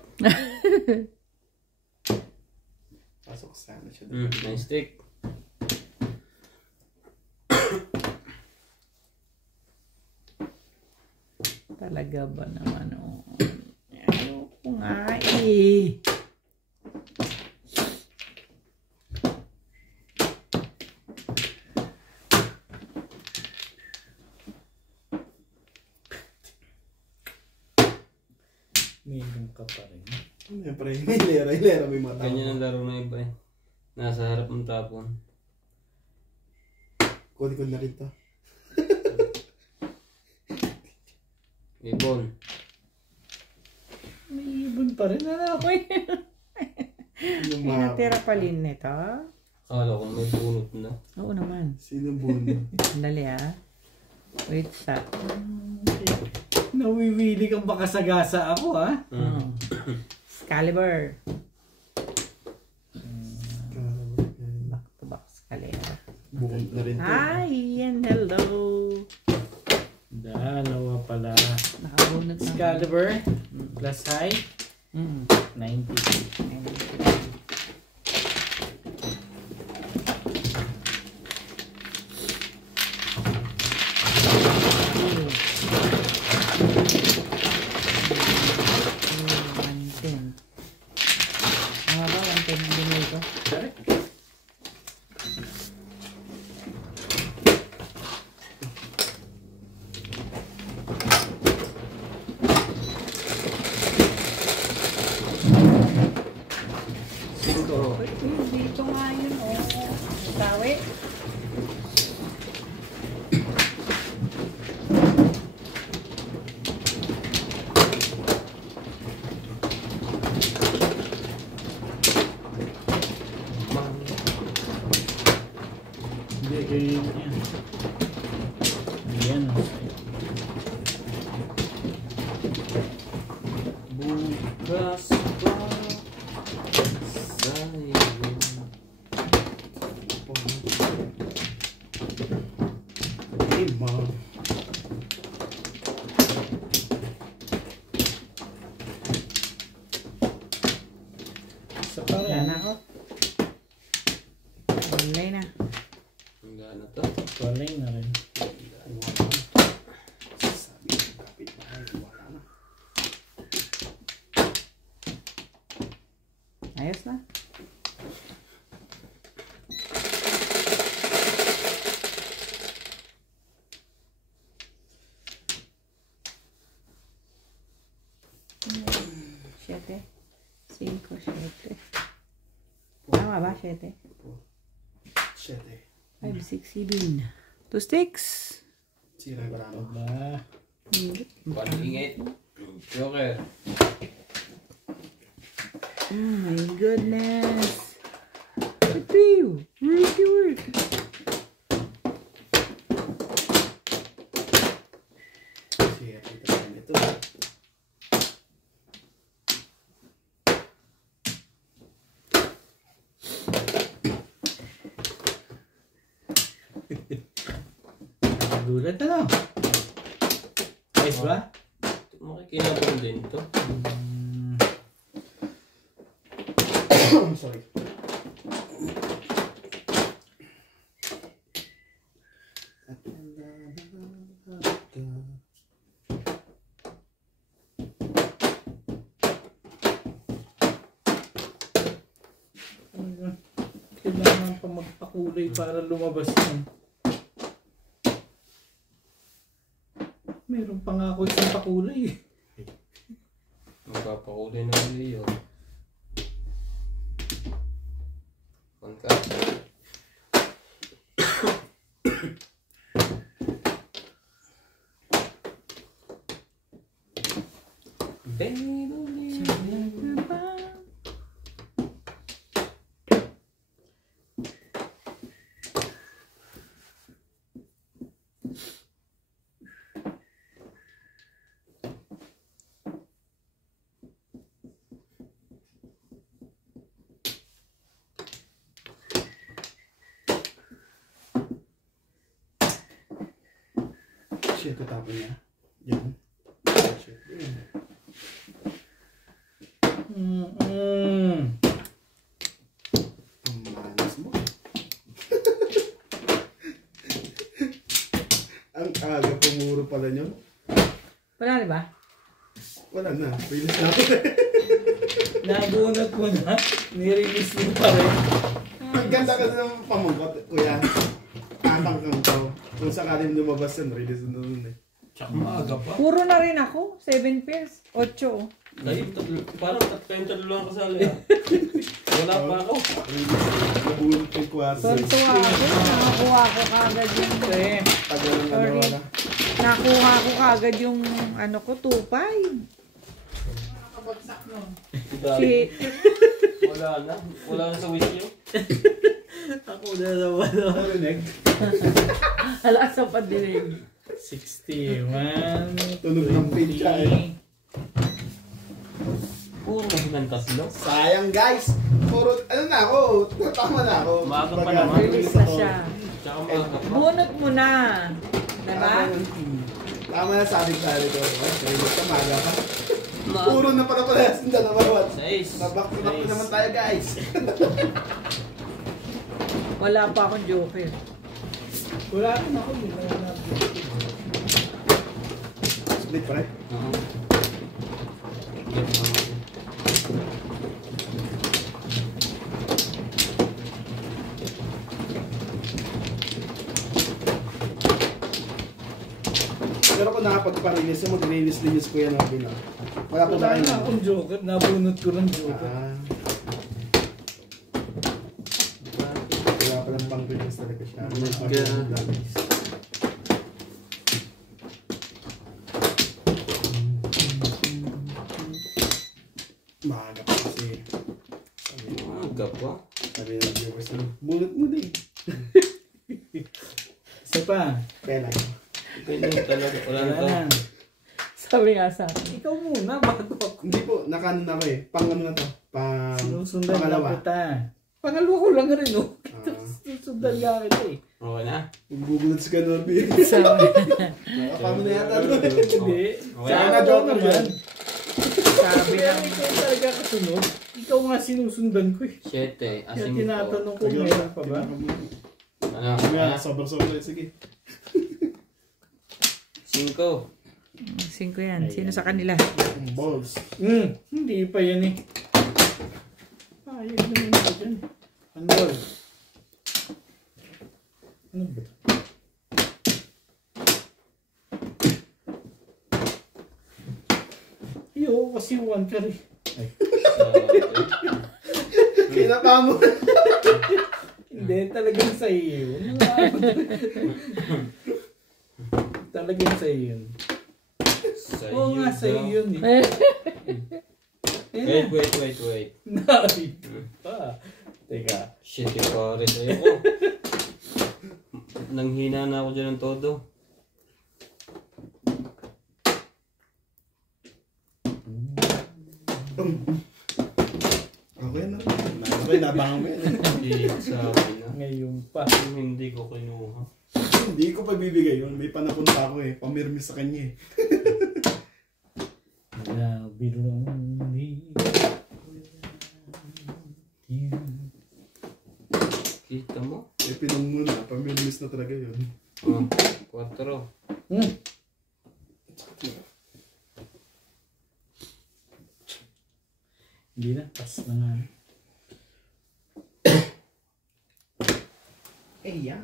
Pasok sana siya. Nice stick. Talaga ba naman o? Ayoko nga eh. Minum ka pa rin. Siyempre, hilera may mata. Ganyan ang laro na iba eh. Nasa harap ng tapon. Kunin na rin to. Ibon. May ibon pa rin na ako eh. Yung May mga... natira pa rin nito. Akala ko may bunot na. Oo naman. Sino buno? Dali ah. Wait sa. Nawiwili kang baka sagasa ako, ha? Excalibur. Back to back Excalibur. Bukod na rin to. Hi, and hello. Dalawa pala. Nakabunot na. Excalibur plus high, 90. oras pa sa'yo. Lima. Isa pa rin. Yan ako. Wala na. Ang gana to. Walay na rin. Sabi ng kapitbahay, wala na. Ayos na. Siete. 5, 7. Tama ba? 7. 7. 5, 6, 7. 2 sticks. Sira yung barano. Ba? Paningit. Joker. Oh my goodness. Pew! Worky work. Sira yung ito. Nagulat na lang. Ayos ba? Makikinabang din to. Sorry. Kailangan pa magpakulay para lumabas yan. Meron pa nga ako isang pakulay. Magpapakulay na ulit yun. Pangka. Shit, tapon niya. Yan. Shit. Ang manas mo. Ang aga pumuro pala nyo. Wala ba? Wala na. Release na ako. Nabunot mo na. Nirelease mo pa rin. Ang ganda kasi ng pamungkot, kuya. Atang kang tao. Kung sakaling lumabas yan, release na nun eh. Tsaka maaga pa. Puro na rin ako. 7 pairs. 8. Kayo, parang kayong tatlo lang kasali ah. Wala pa ako. Nabulot ko yung kwarto. Tontuwa ako. Nakakuha ko kagad yung... Tagal ng ano Sorry. wala. Nakuha ko kagad yung ano ko, 2.5. Shit. Wala na. Wala na sa wish nyo. Ako na naman. Narinig? Alas sa padirig. 61. Tunog ng pincha eh. Puro mahinan tatlo. Sayang guys! Puro, ano na ako? Tama na ako. Maaga pa Baga, naman. Release na siya. Tsaka maaga pa. Bunot mo na. Diba? Tama na sabi ko ito. Release ka, maga pa. Puro na pala yung dalawa. Sais. Nabak-back na naman tayo guys. Wala pa akong joker. Wala rin ako. Split pa rin. Oo. Pero kung nakapagpa-release mo, mag-release ko yan ang bilang. Wala po Wala ba na kayo? akong joker. Nabunot ko ng joker. Wala palang pang-release talaga siya. Maaga pa kasi. Maaga pa. Sabi ng viewers na, bunot mo din. Isa pa. Kaya lang. Ganyan talaga. Wala na Wala to. na. Sabi nga sa akin, ikaw muna bago ako. Hindi po, nakaano na ako eh. Pang ano na to? Sinusundan na pangalawa. kita. Pangalawa ko lang rin, oh. Ah. Sinusundan nga kita eh. Okay na? Gugulat si Kanobi. Nakapamo na yata doon. Hindi. Okay. Sana daw naman. Sabi Pero lang. ikaw talaga kasunod. Ikaw nga sinusundan ko eh. 7. Kaya Asin ko. tinatanong ko meron pa ba? Ano? Kaya sobra-sobra. Sige. 5. 5 yan. Sino sa kanila? Balls. Hindi pa yan eh. Ayag naman ito dyan. Ano ba? Ano ba ito? Iyo, kasi 1 ka rin. Ay. Kinapamo. Hindi, talagang sa iyo. Talagang sa iyo yun. Oo nga, sa iyo yun eh. Wait. Ay, pa. Teka. Shit, yung pare sa'yo ko. Nanghina na ako dyan ng todo. Okay na. Okay, nabangan mo yan. Hindi sabi na. Ngayon pa. Hindi ko kinuha. Hindi ko pa bibigay yun. May panapunta ako eh. Pamirmis sa kanya eh. I'll be lonely. Kita mo? Eh, pinang muna. Pamirmis na talaga yun. 4. Hindi na, pas na nga. Eh, yeah.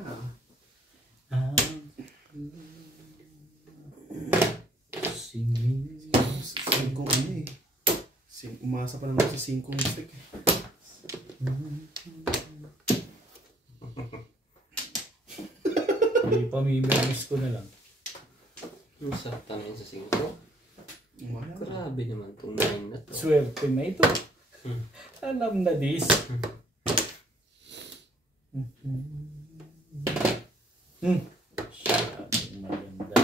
Singing. 5 ano eh. Umasa pa naman sa 5 stick eh. Hindi pa mimiss ko na lang. Ang sakta na yun sa 5. Wala. Grabe naman itong 9 na to. Swerte na ito. Alam na this. Masyadong maganda.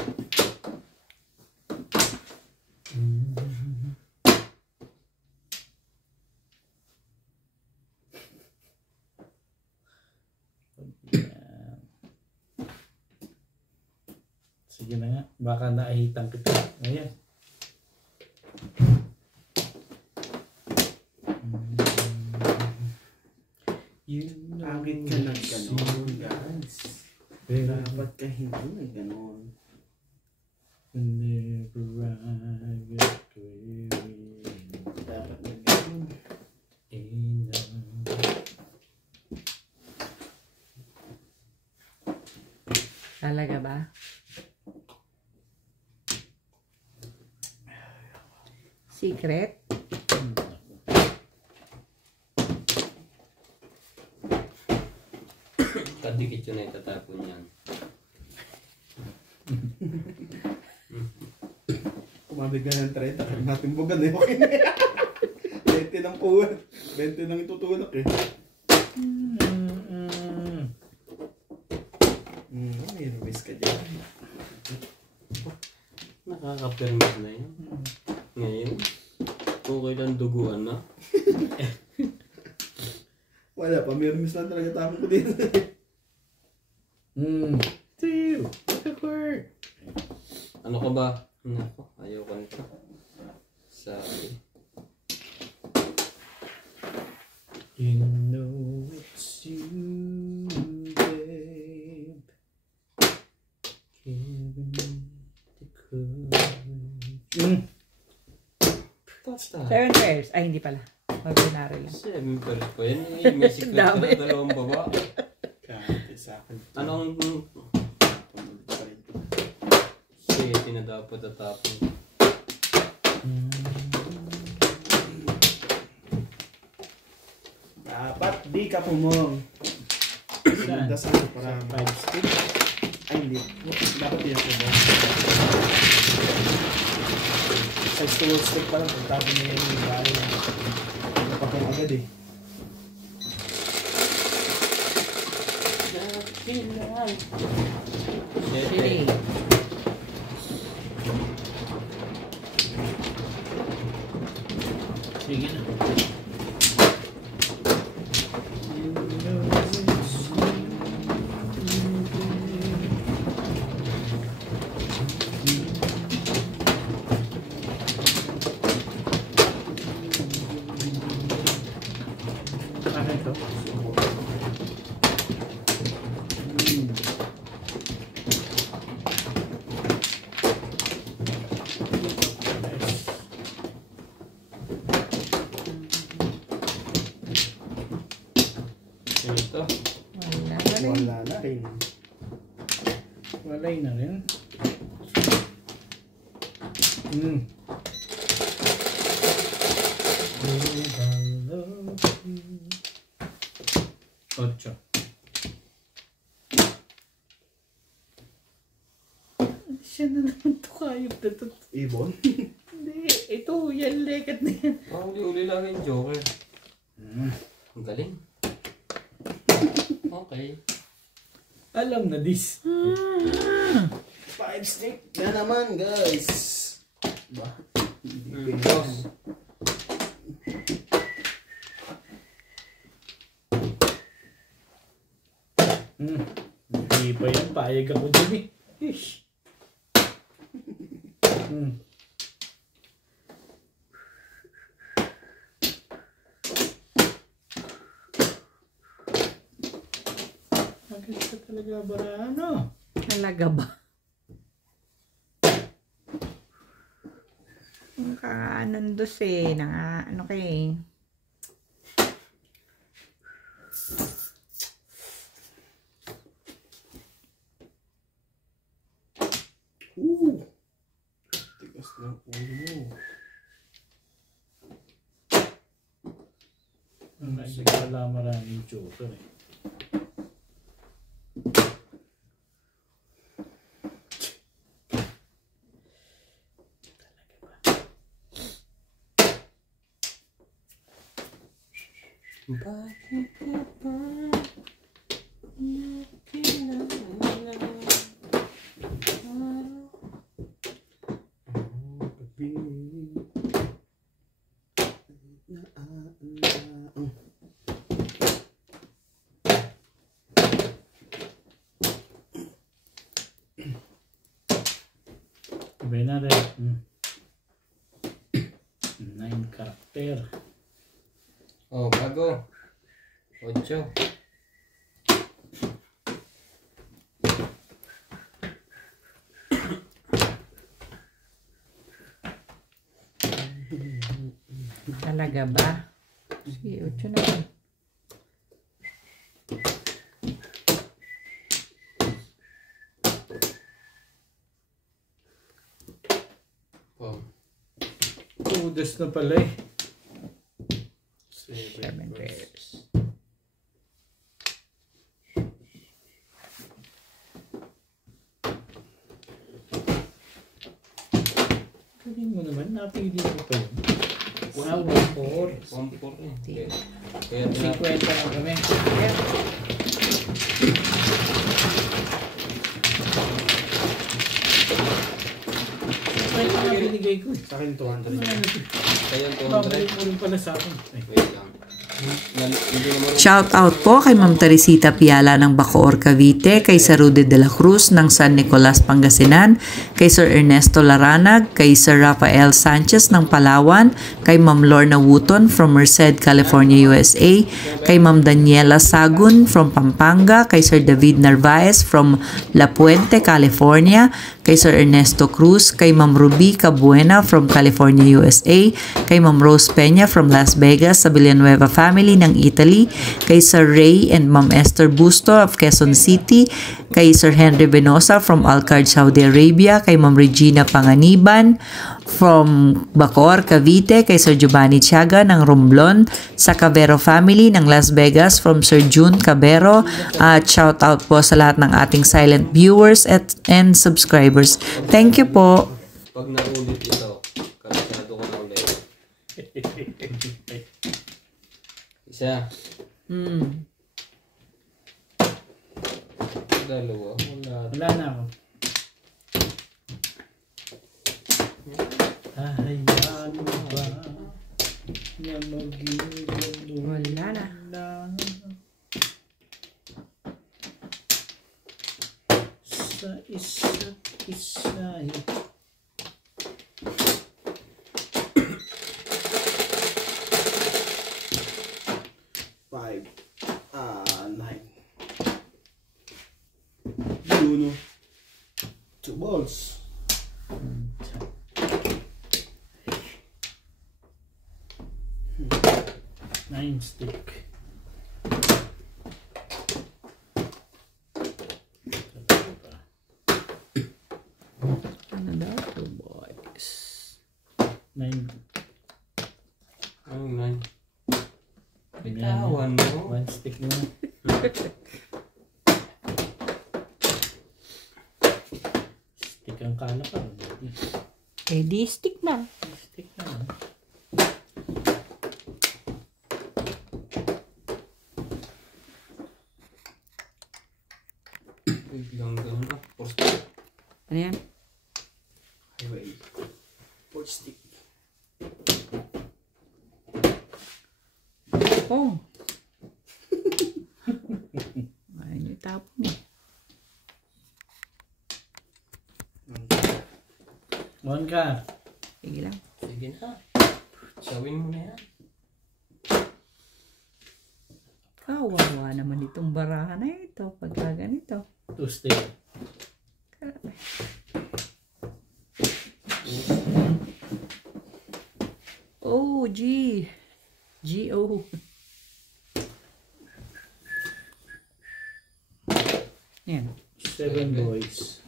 Sige na nga, baka naahitan kita. Ayan. Agit ka ng ganon, guys. Dapat ka hindi na ganon. Whenever I get weary, Dapat na ganon. Talaga ba? Secret? Kadikit yun na itatapon yan. Kumabig ka ng 30, kaya natin bugan eh. Okay na yan. 20 lang po. 20 lang itutulak eh. May rumis ka dyan. Nakaka-permit na yun. Ngayon, okay lang duguan na. Wala pa, may rumis lang talaga tapon ko dito. Two. Ano ka ba? Nako, ayaw ko nito. Sabi. You know it's you, babe. Giving me the courage. Basta. 7 pairs. Ay, hindi pala. Mag-binary lang. 7 pairs pa yan. May secret ka Dami. na 2 baba. Kahit sa akin. Anong Pamulit pa rin ito. 7 na dapat tatapon? Dapat di ka pumong. Saan? Dasal para Five stick. ay hindi. Dapat di ako pumong. Sa stool stick pa lang. Pagtapon niya yung bahay. Napapang agad eh. Kailangan. 7. Sige na. Akin to. Ito. Wala na rin. Walay na rin. Ocho. Siya na naman ito kayop na ito. Ibon? Hindi, ito yan, lekat na yan. Uli lang yung Joker. Ang galing. Okay. Alam na this. 5 stick na naman, guys. Ba? Boss. Hindi pa yan, payag ako dyan eh. Ish. Agad ka talaga barano. Talaga ba? Ang kanandos eh. Ano kay Tigas ng ulo. Hindi ko wala maraming joker eh. Bakit ka ba nakilala? Sabay na rin. 9 karakter. Oh, bago. 8. talaga ba? Sige, 8 na lang. Udas na pala eh. 7 pairs. Galing mo naman, napili mo pa yun. 1-4 eh. Kaya 50 lang kami. Ay, kaya binigay ko. Sa akin 200. Kaya Babalik 200. mo rin pala sa akin. Ay, Wait lang. Hindi naman Shout out po kay Ma'am Teresita Piala ng Bacoor, Cavite, kay Sir Rudy de la Cruz ng San Nicolas, Pangasinan, kay Sir Ernesto Laranag, kay Sir Rafael Sanchez ng Palawan, kay Ma'am Lorna Wooton from Merced, California, USA, kay Ma'am Daniela Sagun from Pampanga, kay Sir David Narvaez from La Puente, California, kay Sir Ernesto Cruz, kay Ma'am Ruby Cabuena from California, USA, kay Ma'am Rose Peña from Las Vegas sa Villanueva family ng Italy, kay Sir Ray and Ma'am Esther Busto of Quezon City, kay Sir Henry Venosa from Alcard, Saudi Arabia, kay Ma'am Regina Panganiban from Bacoor, Cavite, kay Sir Giovanni Tiaga ng Romblon, sa Cabero family ng Las Vegas from Sir June Cabero, at shout out po sa lahat ng ating silent viewers and subscribers. Thank you po. pag naulit ito, kasyado ko na ulit. Isa. Dalawa. Wala. wala na ako. Hayaan mo ba na magiging Wala na. Sa isa't isa. 5, 9. Uno. 2 balls. 9 stick. Ano daw? 2 boys. 9. Ano nine? Bitawan mo. 1 stick na. Stick ang kala ka. Eh, di stick na. Stick na. Biglang ganun na. Force. Ano yan? Highway. 4 stick. Oh. Ayun yung tapon eh. 1 ka. Sige lang. Sige na. Sawin mo na yan. Kawawa naman itong barahan na ito. Pagka ganito. 2 stick. Oh, G. G-O. Yan. 7 boys.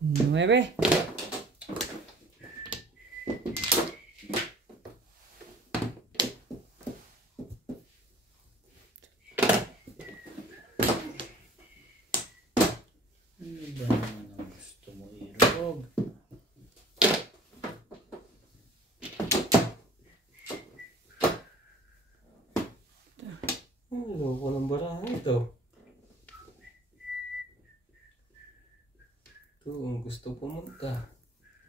Nueve. Ano ba naman ang gusto mo irog? Loko ng barahan ito. Ito ang gusto pumunta.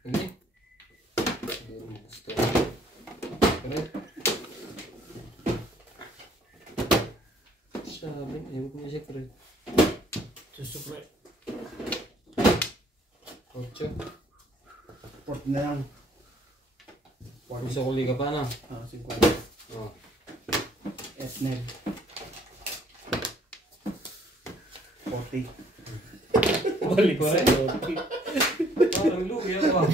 Sige. Ito ang gusto. Correct. Sabi, ayaw ko na siya correct. Susupre. 8. Port na lang. Gusto ko liga pa na. 50. Oh. Etneg. 40. Balik sa lobby. Parang lugi ako.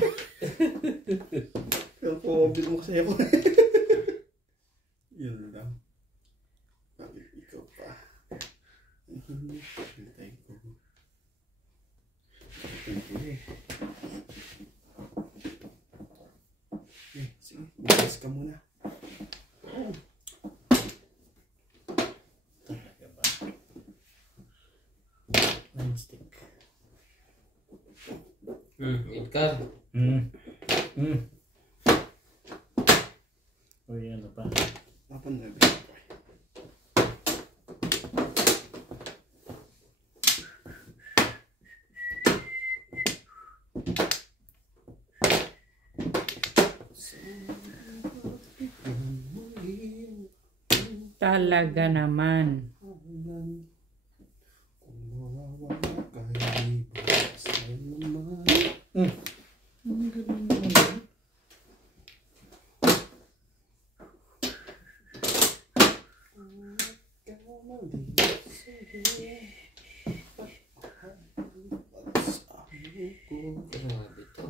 Pero po-obit mo kasi ako. Yun lang. Bakit ikaw pa? Hintay ko. Hintay ko sige, bilis ka muna. Talaga ba? 9 stick. 8 card. Uy, ano pa? Dapat na Talaga naman. Grabe ito.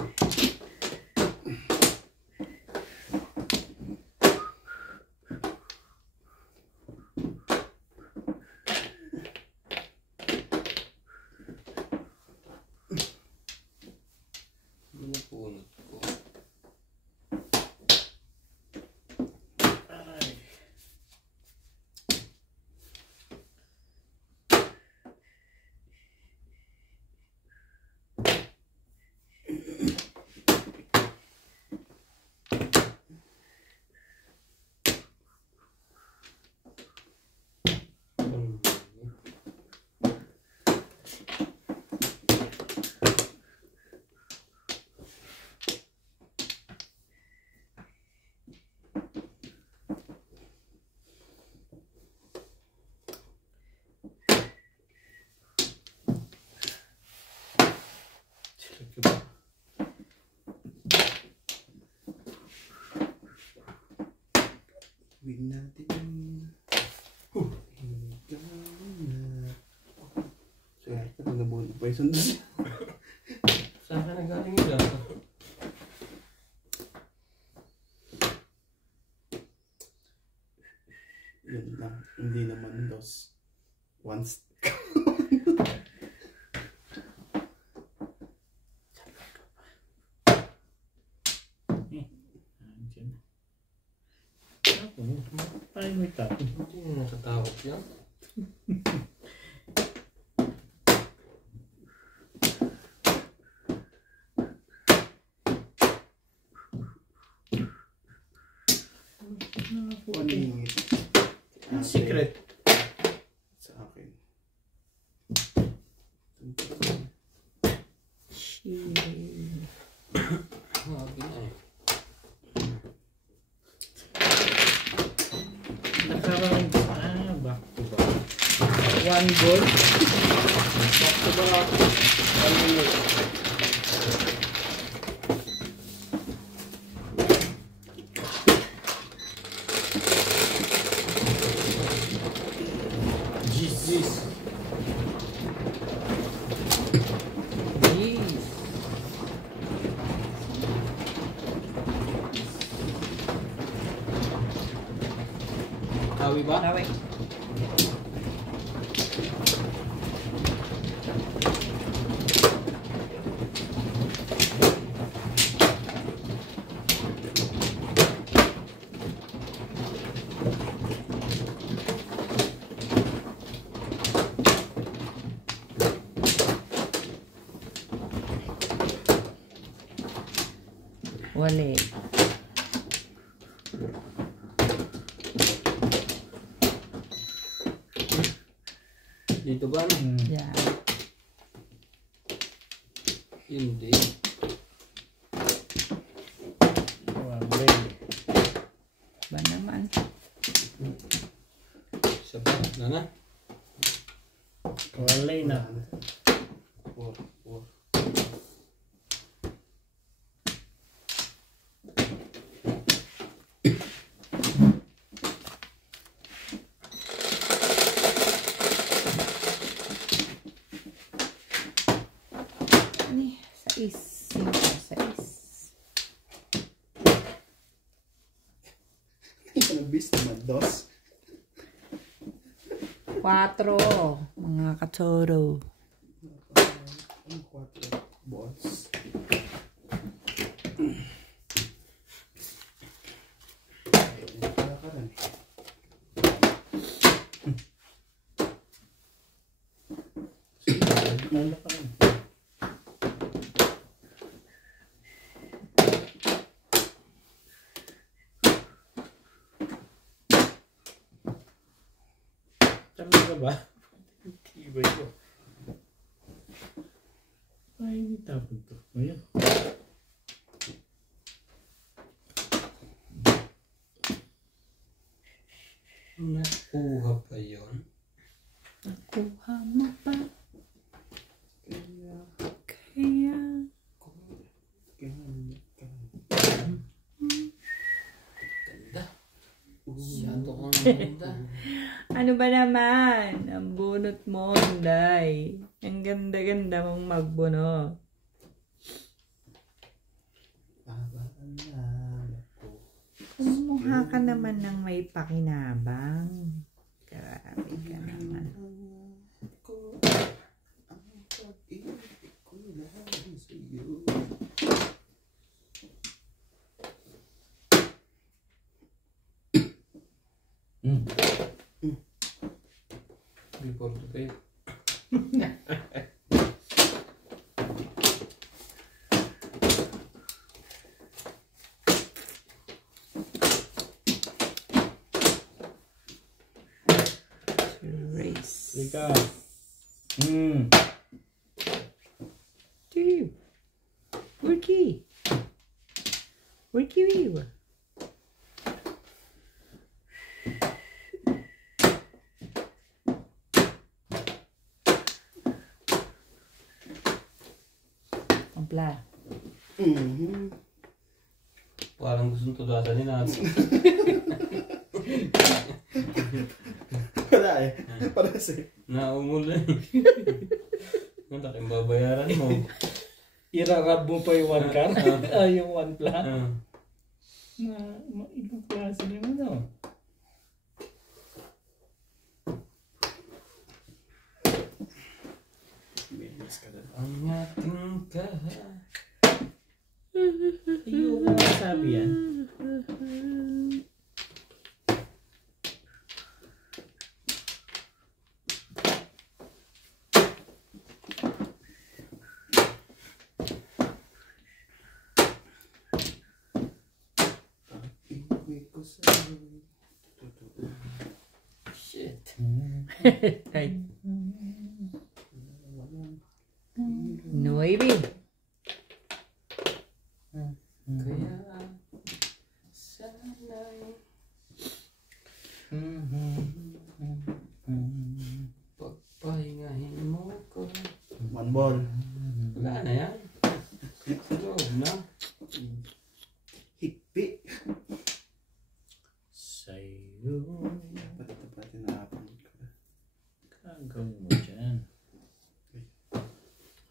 Ano punot ko? Gawin natin. Ikaw na. Swerte na nabuhan pa yung sundan. Saan ka nagaling nila? Yun lang. Hindi naman dos. Once. Ay, may tapo. Hindi mo natatakot yan. Ano yung Secret. sa akin? Grabe na eh. Nakaroon. Back to back. 1 goal. Back to back. 1 minute. Jesus. Hawi ba? Nawi. Wali. Dito ba na? Yan. Hindi. Wala. Ba naman? Isa pa. Na. Wala na. War. Ni, 6. 6. Ang bis naman, dos. 4. Mga katsoro. Ang 4 balls. Kalakaran. Wala pa rin. Talaga ba? Tibay ko. Ay, hindi tapon to. Ayan. Nakuha pa yun. Nakuha mo pa. Kaya, Kaya. Ganda. Masyado kang ganda. Ano ba naman? Ang bunot mo, Day. Ang ganda-ganda mong magbunot. Kumuha ka naman ng may pakinabang. Grabe ka naman. Report to pay. Race. Lika. Two. Worky. Worky wee. Ampla. Parang gusto tudasan ni natin. Wala eh. Paras eh. Naumula eh. Ang laking babayaran mo. Irarab mo pa yung 1 car? Yung 1 plat? Na ibang klase naman ano. Ang ating Ayoko nga sabi yan. Shit. Ay. 9. Kaya sana'y pagpahingahin mo ko. 1 ball. Wala na yan. Sa loob na. Higpi. Sa'yo. Pati na-upload ko. Gagawin mo dyan.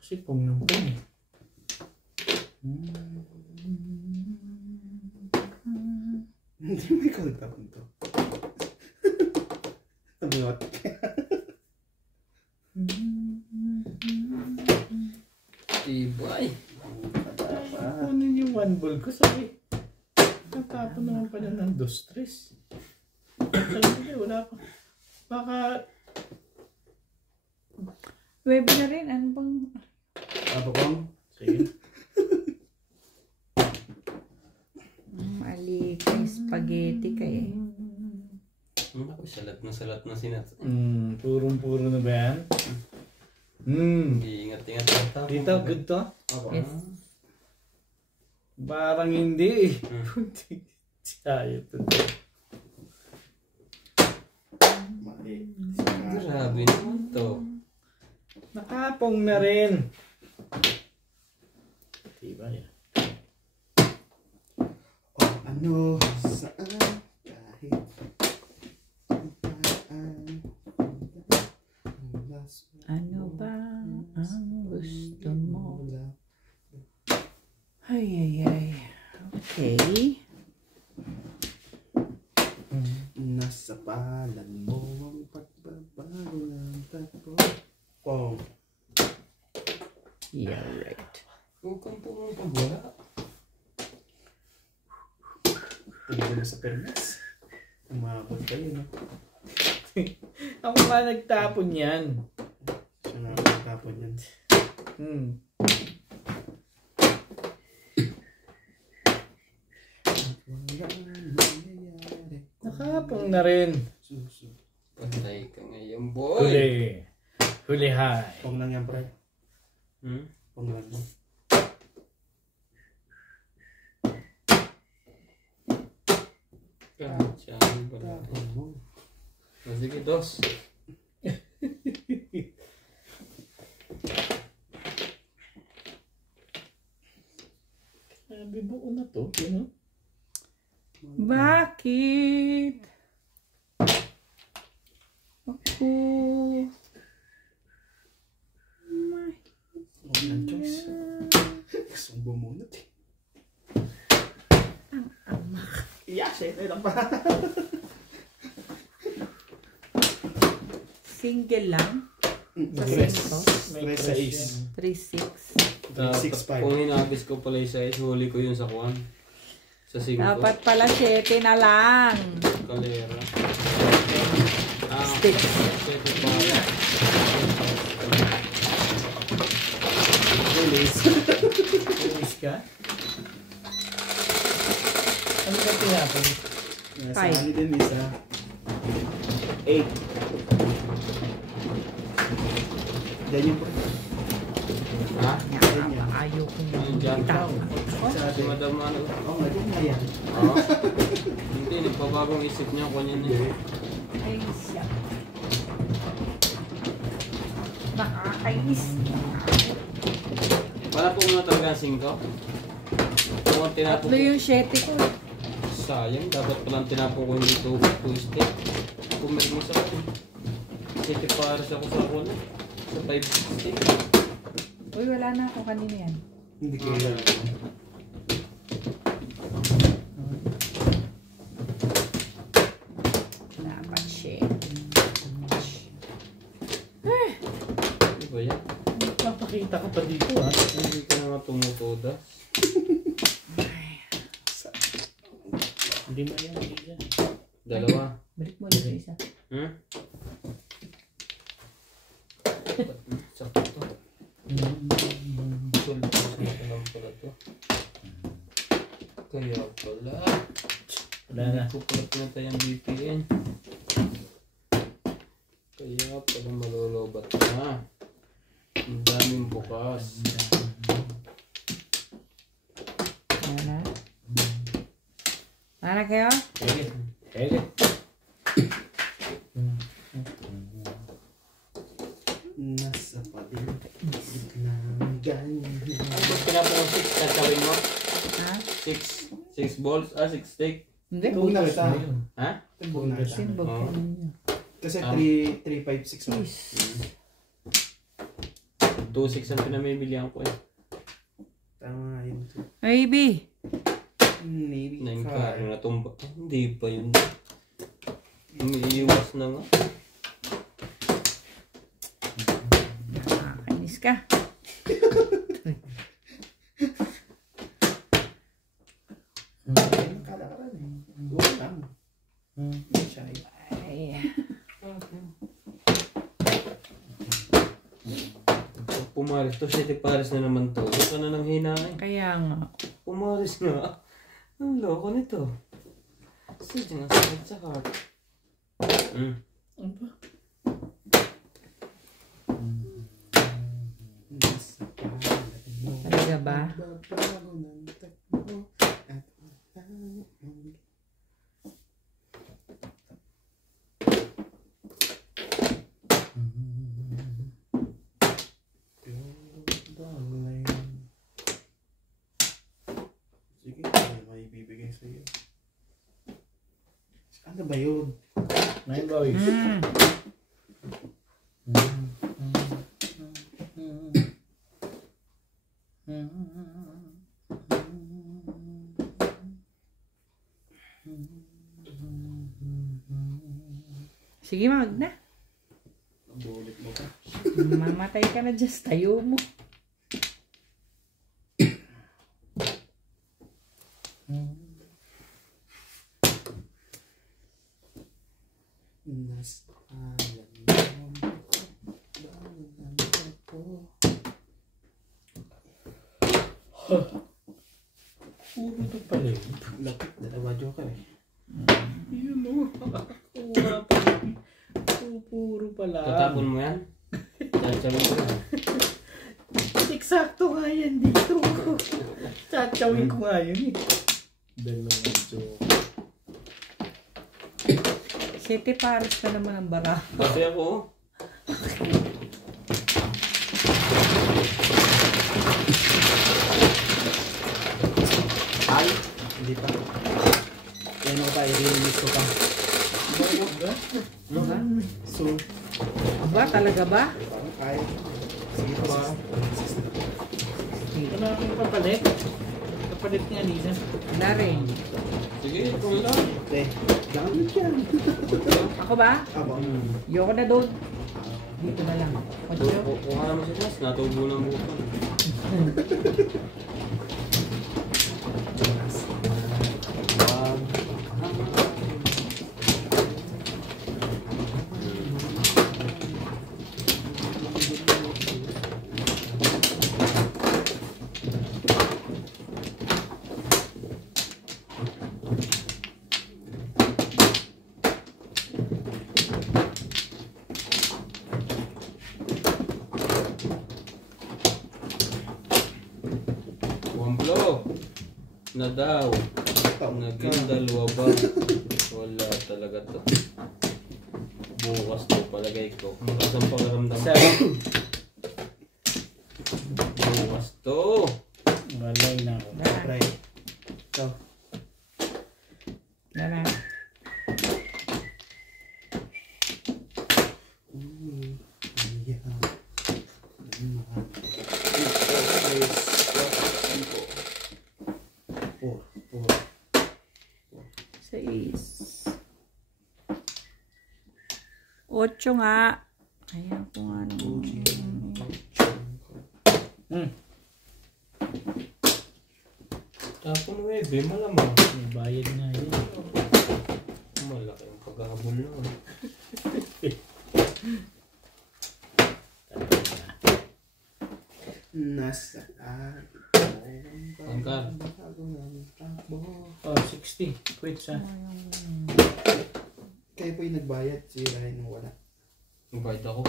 Kasi pong ng pong. Hindi mo ikaw nagtapon to. Tabiot. Tibay. Kunin yung 1 ball ko. Sabi, natapon naman pala ng 2-3. Sabi ko, wala pa. Baka Web na rin. Ano bang... Apa kong? sige. Mali kay spaghetti kay. Ako, salat na sinat. Purong-puro na ba yan? Ingat-ingat ata. Dito, good to? Yes. Parang hindi. Sayo to. Mali. Grabe naman to. Nakapong na rin. Diba yan? Oh, ano, saan, kahit Ano ba ang gusto mo? Ay. Okay. Nasa palad mo ang pagbabago ng tapo. Oh. Yeah, right. Huwag kang pumapag wala. Pagbago mo sa permis. Umabot kayo, no? Ako nga nagtapon yan. Siya nga nagtapon yan. Nakapong na rin. Patay ka ngayon, boy. Huli high. Pong lang yan, pre. Hmm? Pong lang yan. Kansyan pala. Sige, 2. Sabi buo na to, you know? Bakit? Ako. Huwag ng choice. Gusto mong bumunot eh. Yes, eh. Lang pa. Single lang? Sa Tres. singko? Tres sa is. 3-6. 6-5. Kung hinabis ko pala yung size, huli ko yun sa kuwan. Sa 5. Dapat pala 7 na lang. Kalera. Sticks. 7 pala. Pulis ka? Ano ba tinapon? Nasa Five. ano din isa. 8. Yan yung pre. Ha? Ayaw ko Ano yung dyan? tao. Si Madam ano? Oo nga, dyan nga yan. Oo. Hindi, nagpabagong isip niya kung yan eh. Ay, siya. Nakakainis. Wala po muna talaga ang 5. Kung tinapon Tatlo yung 7 ko. Sayang, dapat palang tinapon ko yung dito twisted. Kumain mo sa akin. City Paris ako sa kuna. Sa 560. Uy, wala na ako kanina yan. Hindi ko yan. Dapat siya. Di ba yan? Papakita ka pa dito ha. Hindi ka na nga tumutoda. Hindi mo yan, hindi yan. Dalawa. Balik mo dito isa. Hmm? Sakto. Sulpos na ko lang pala to. Kaya pala. Wala na. Hindi ko pala pinatay ang VPN. Kaya pala malolobat na. Ang daming bukas. Wala. Para kayo? Hege. Hege. Nasa paligid ng ganyan. Ano ba pinapong 6 tatawin mo? Ha? 6 balls? 6 steak? Hindi. Buong na kita. Ha? Buong na kita. Simbog Oo. ka ninyo. Kasi 3, 5, 6 mo. 2-6 ang pinamimilihan ko eh. Tama nga yun. Maybe. Navy 9 car. ka na tumba. Hindi pa yun. Umiiwas na nga. Nakakainis ka. Kalakaran eh. Huwag lang. Siya eh. Ay. Pumaris to. City Paris na naman to. Ito na nang hinain. Kaya nga. Pumaris nga. Ang loko nito. Sige nga sakit sa heart. Ano ba? Nasa paligid mo. Talaga ba? Babago ng takbo at walang darling. Sige, may ibibigay sa'yo. Ano ba yun? Nine boys. Sige, mag na. Bulit mo ka. Mamatay ka na dyan. Tayo mo. Nasa alam mo. Bago ng takbo. Puro ito pala yun. Lapit, dalawa joker eh. Yun o. Kuha pa. Puro pala. Tatapon mo yan? Tsatsamin ko yan. Eksakto nga yan dito. Tsatsawin ko nga yun eh. Dalawang joke. City Paris ka naman ang bara. Kasi ako. Ay, hindi pa. Yan ako tayo, release ko pa. So, Aba, talaga ba? parang kaya. Sige pa. Ito na akong kapalit. Kapalit nga Lisa. Wala rin. Sige, kung lang. Okay, gamit yan. Ako ba? Aba. Yoko na doon. Dito na lang. Ocho. Kuha naman si Nas, natubo ng bukan. Wamplo. Na daw. Naging dalawa ba? Wala talaga to. Bukas to palagay ko. Bukas ang pagaramdam ko. Bukas to. Walay na ako. Right. So, 8 nga. Ayan ko nga naman. Tapon 9, malamang. May bayad nga yun. Malaki yung paghahabol na. Nasa Angkar. Oh, 60. Quits ha. Kayo po yung nagbayad, si Ryan wala. Nagbayad ako.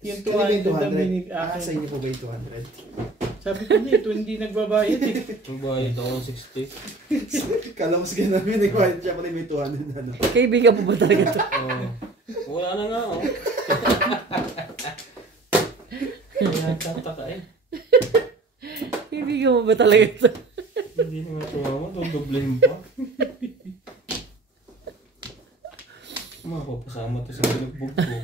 Yung Kayo ba 200 na minig sa akin. inyo po ba yung 200? Sabi ko na ito, hindi nagbabayad eh. Nagbayad ako ng 60. Kala mo sige namin, nagbayad siya pala may 200 ano. Kaibigan mo ba talaga ito? Wala na nga ako. Kaya tataka eh. Kaibigan mo ba talaga ito? Hindi na nga tumawa, dodoblehin pa. Mapapasama to sa binugbog ko.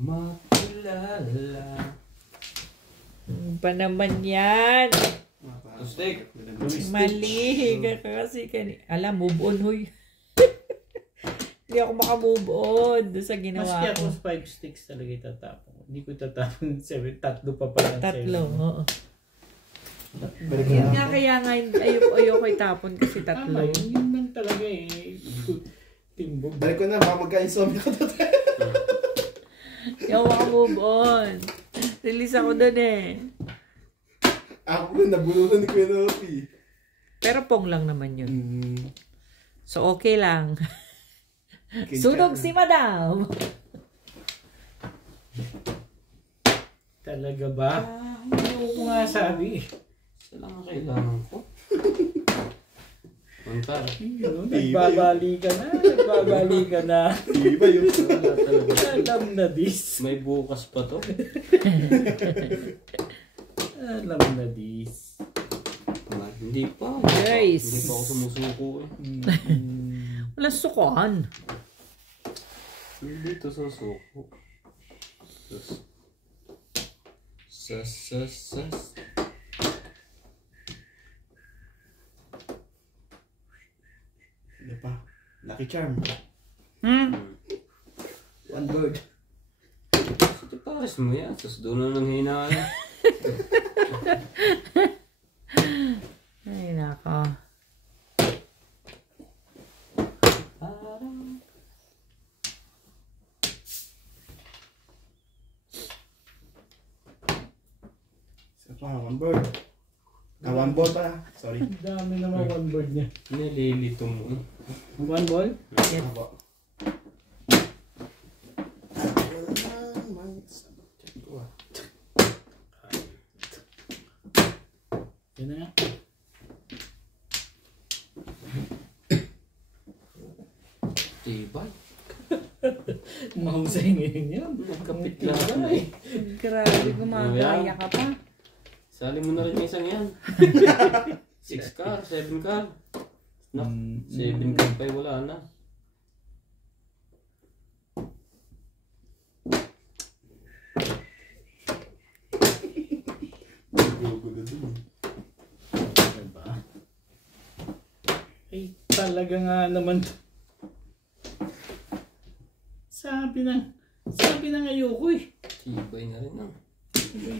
Makilala. Pa naman yan. Steak. Mali. Kasi alam, move on, huy. Hindi ako makamove on doon sa ginawa Maski ko. ako 5 sticks talaga itatapon. Hindi ko itatapon 7. Tatlo pa pala. 3, 7. oo. Balik Yun na. nga, kaya nga, ayoko itapon kasi 3. Tama, yun lang talaga eh. Timbog. Balik ko na, baka magka-insomnia ka doon. Hindi ako makamove on. Release ako doon eh. Ako po, nabulunan ni Kuya Nopi. Pero pong lang naman yun. So okay lang. Sunog si Madam. Talaga ba? Hindi ko nga sabi. Isa lang ang kailangan ko. Angkar. Nagbabali ka na. Nagbabali ka na. Iba yun. Wala talaga. Alam na this. May bukas pa to. Alam na this. Hindi pa. Guys. Hindi pa ako sumusuko eh. Walang sukuan. Hindi ito susuko. Sas. Ano pa? Lucky Charm. One bird. Ito pares mo yan. Tapos doon na nang hinaan. Ay, nako. Isa pa, one bird. One ball pa. Sorry. Ang dami naman one board niya. Nililito mo eh. One ball? Aba. Yan na nga. Tibay. Mahusay ngayon yan. Kapit lang eh. Grabe, gumagaya ka pa. Sali mo na rin yung isang yan. 6 car, 7 car. Nak, 7 car pa wala na. Diba? Ay, talaga nga naman. Sabi ng ayoko eh. Tibay na rin ah.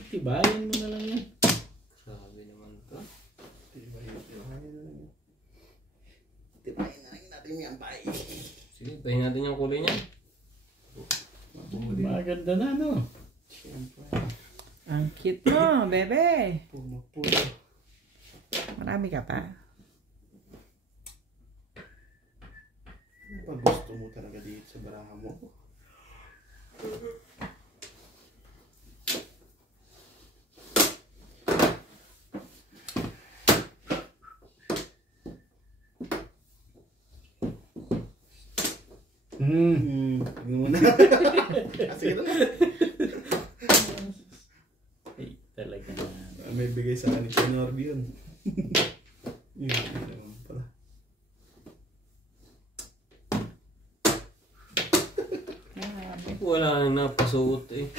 Tibayan mo na lang yan. Grabe naman to. Tibayin na lang natin yung bay. Sige, bayin natin yung kulay niya. Maganda na no. Siyempre. Ang cute mo, bebe. Puno. Marami ka pa. Ano ba gusto mo talaga dito sa baraha mo? Tignan mo na. Sige na. Ay, talaga na. May bigay sa akin ni Norby yun. Yun naman pala. Wala nang napasuot eh.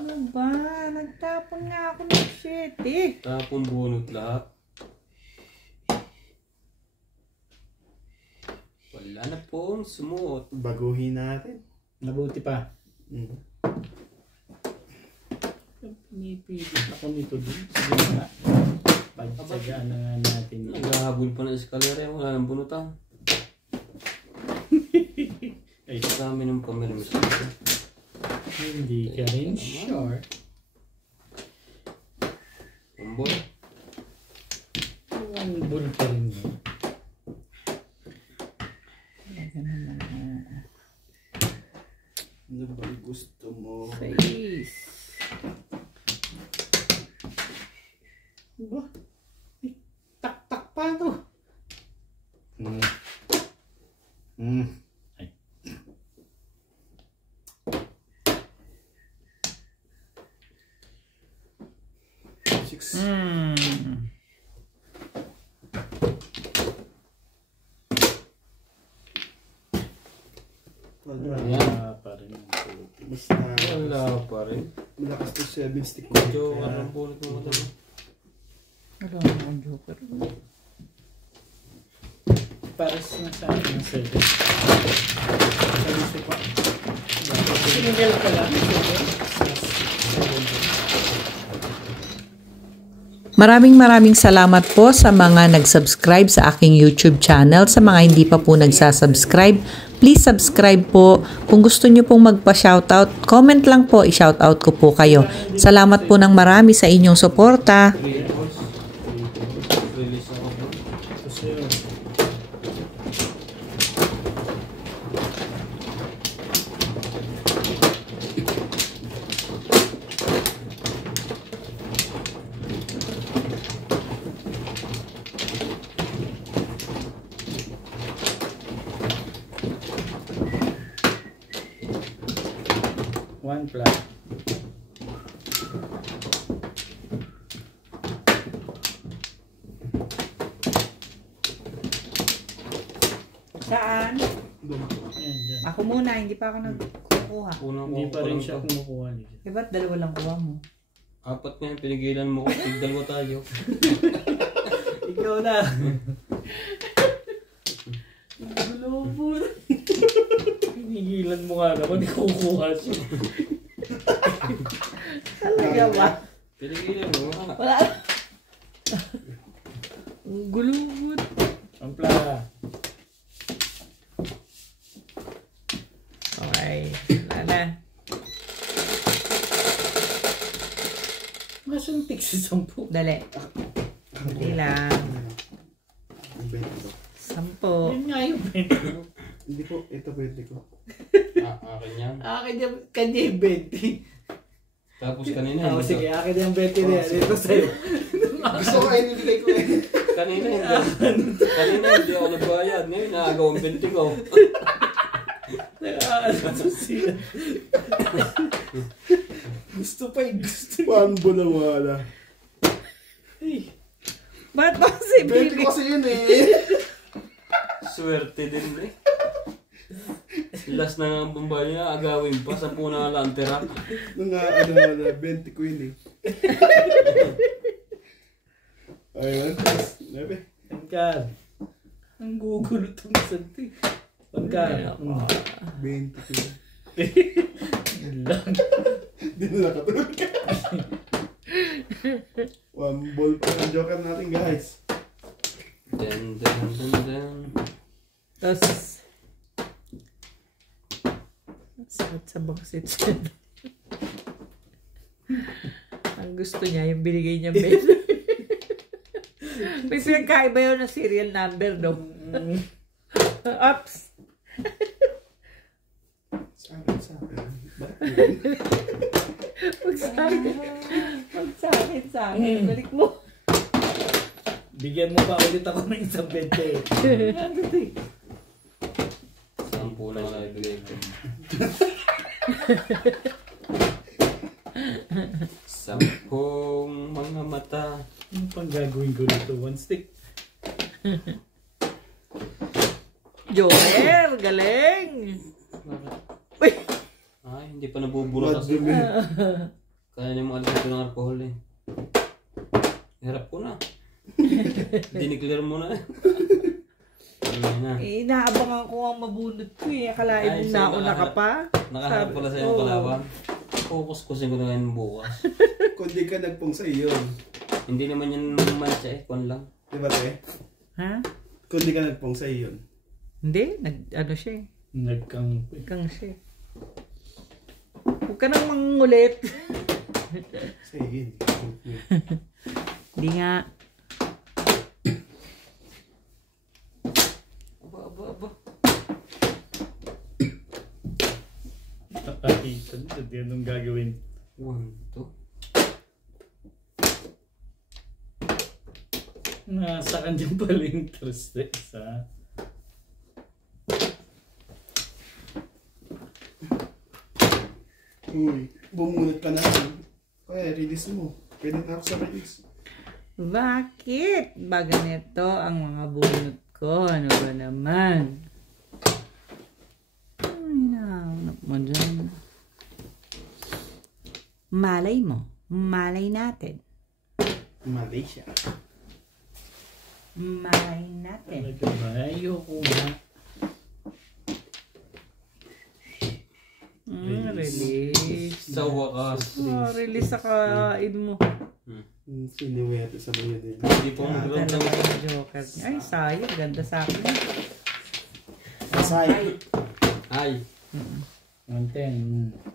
Ano ba? Nagtapon nga ako ng shit eh. Tapon bunot lahat. Wala na pong sumuot. Baguhin natin. Nabuti pa. Mm. Pinipilit ako nito dun. Sige nga. Pagtsagaan na nga natin. Naghahabol pa ng eskalera. Wala nang bunutan. Ay, Sa amin ng pamilya. hindi ka rin sure. Umboy. One bull pa rin yun. Ano ba gusto mo? Face. Ba? Tak-tak pa to. Mm. Mm. Ay. Six. Wala. Wala pa rin yung puto. Basta Wala pa rin. malakas to 7 stick. Medyo Kaya, anong bulit mo madami. Wala akong joker. Pares na sa akin ng 7. Sabi pa. Sinigil ka lang. Maraming salamat po sa mga nag-subscribe sa aking YouTube channel. Sa mga hindi pa po nagsasubscribe, please subscribe po. Kung gusto nyo pong magpa-shoutout, comment lang po, i-shoutout ko po kayo. Salamat po ng marami sa inyong suporta. Release ako. Kasi yun. One flat. Saan? Ayan, dyan. Ako muna, hindi pa ako nagkukuha. Unang Hindi kuha pa ko rin lang siya to. kumukuha nito. Eh, ba't dalawa lang kuha mo? Apat nga yung pinigilan mo ko. Dalawa tayo. Ikaw na. Gulubot. Hinigilan mo nga naman, kukuha siya. Talaga ba? Pinigilan mo nga. Wala. Gulubot. Ampla. Okay, wala na. Masuntik si 10. Dali. Dali lang. Ang 20 ko. 10. Yun nga yung 20. Hindi po, ito 20 ko. Akin yan. Akin yung kanya yung 20. Tapos kanina. Oh, hindi sige, to. akin yung 20 na yan. Ito sa'yo. Gusto ko kayo nilagay ko eh. Kanina hindi ako nagbayad. Ngayon naagaw ang 20 ko. Ano sila? Gusto pa eh. Gusto. Pambo na wala. Ay. Ba't ba si 20 Bibi? ko kasi yun eh. Swerte din eh. Last na nga ang bumbayo niya, agawin pa. 10 na lang tira. Nung ano, 20 ko yun eh. Ayun. Nabe. Pagkar. Ang gugulo itong santi. Pagkar. 20 ko yun. Yun lang. Hindi na nakatulog ka. One ball pa ang joker natin guys. Den. Tapos, sakit sa bangsit siya. Ang gusto niya, yung binigay niya bed. May pinagkaiba yun ng serial number, no? Ups! Sa akin. Sa akin. Balik mo. Bigyan mo pa ulit ako ng isang 20. 10 na lang ibigay ko. 10 mga mata. Ano pang gagawin ko dito? One stick. Joel, galing! Uy! Ay, hindi pa nabubura kasi. Madumi. Kaya niya mo alis ito ng alcohol eh. Hirap ko na. Dineclare mo na eh. Ayun na. Inaabangan ko ang mabunot ko eh. Akalain Ay, mo sa'yo nauna ka pa. Nakaharap pala sa iyong kalaban. Focus ko na yan bukas. Kung di ka nagpong sa iyo. Hindi naman yan mancha eh. Kung lang. Diba te? Ha? Kung di ka nagpong sa iyo. Hindi. Ano siya eh. Nagkang siya. Huwag ka nang mangulit. Sige. Hindi nga. Aba. Nakakita nito. Di anong gagawin. 1, 2. Nasa kanya pala yung tristess, ha? Uy, bumunot ka na. Kaya release mo. Pwede na ako sa release. Bakit? Ba ganito ang mga bunot ko? Ano ba naman? Ay, nahanap mo dyan. Malay mo. Malay natin. Malaysia. Malay natin. Talaga ba? Ayoko nga. Release. Sa wakas. Release sa kain mo. Siniwerte sa mga din. Hindi po ang Dalawa yung joker niya. Ay, sayang. Ganda sa akin. Asay. Ay. 110.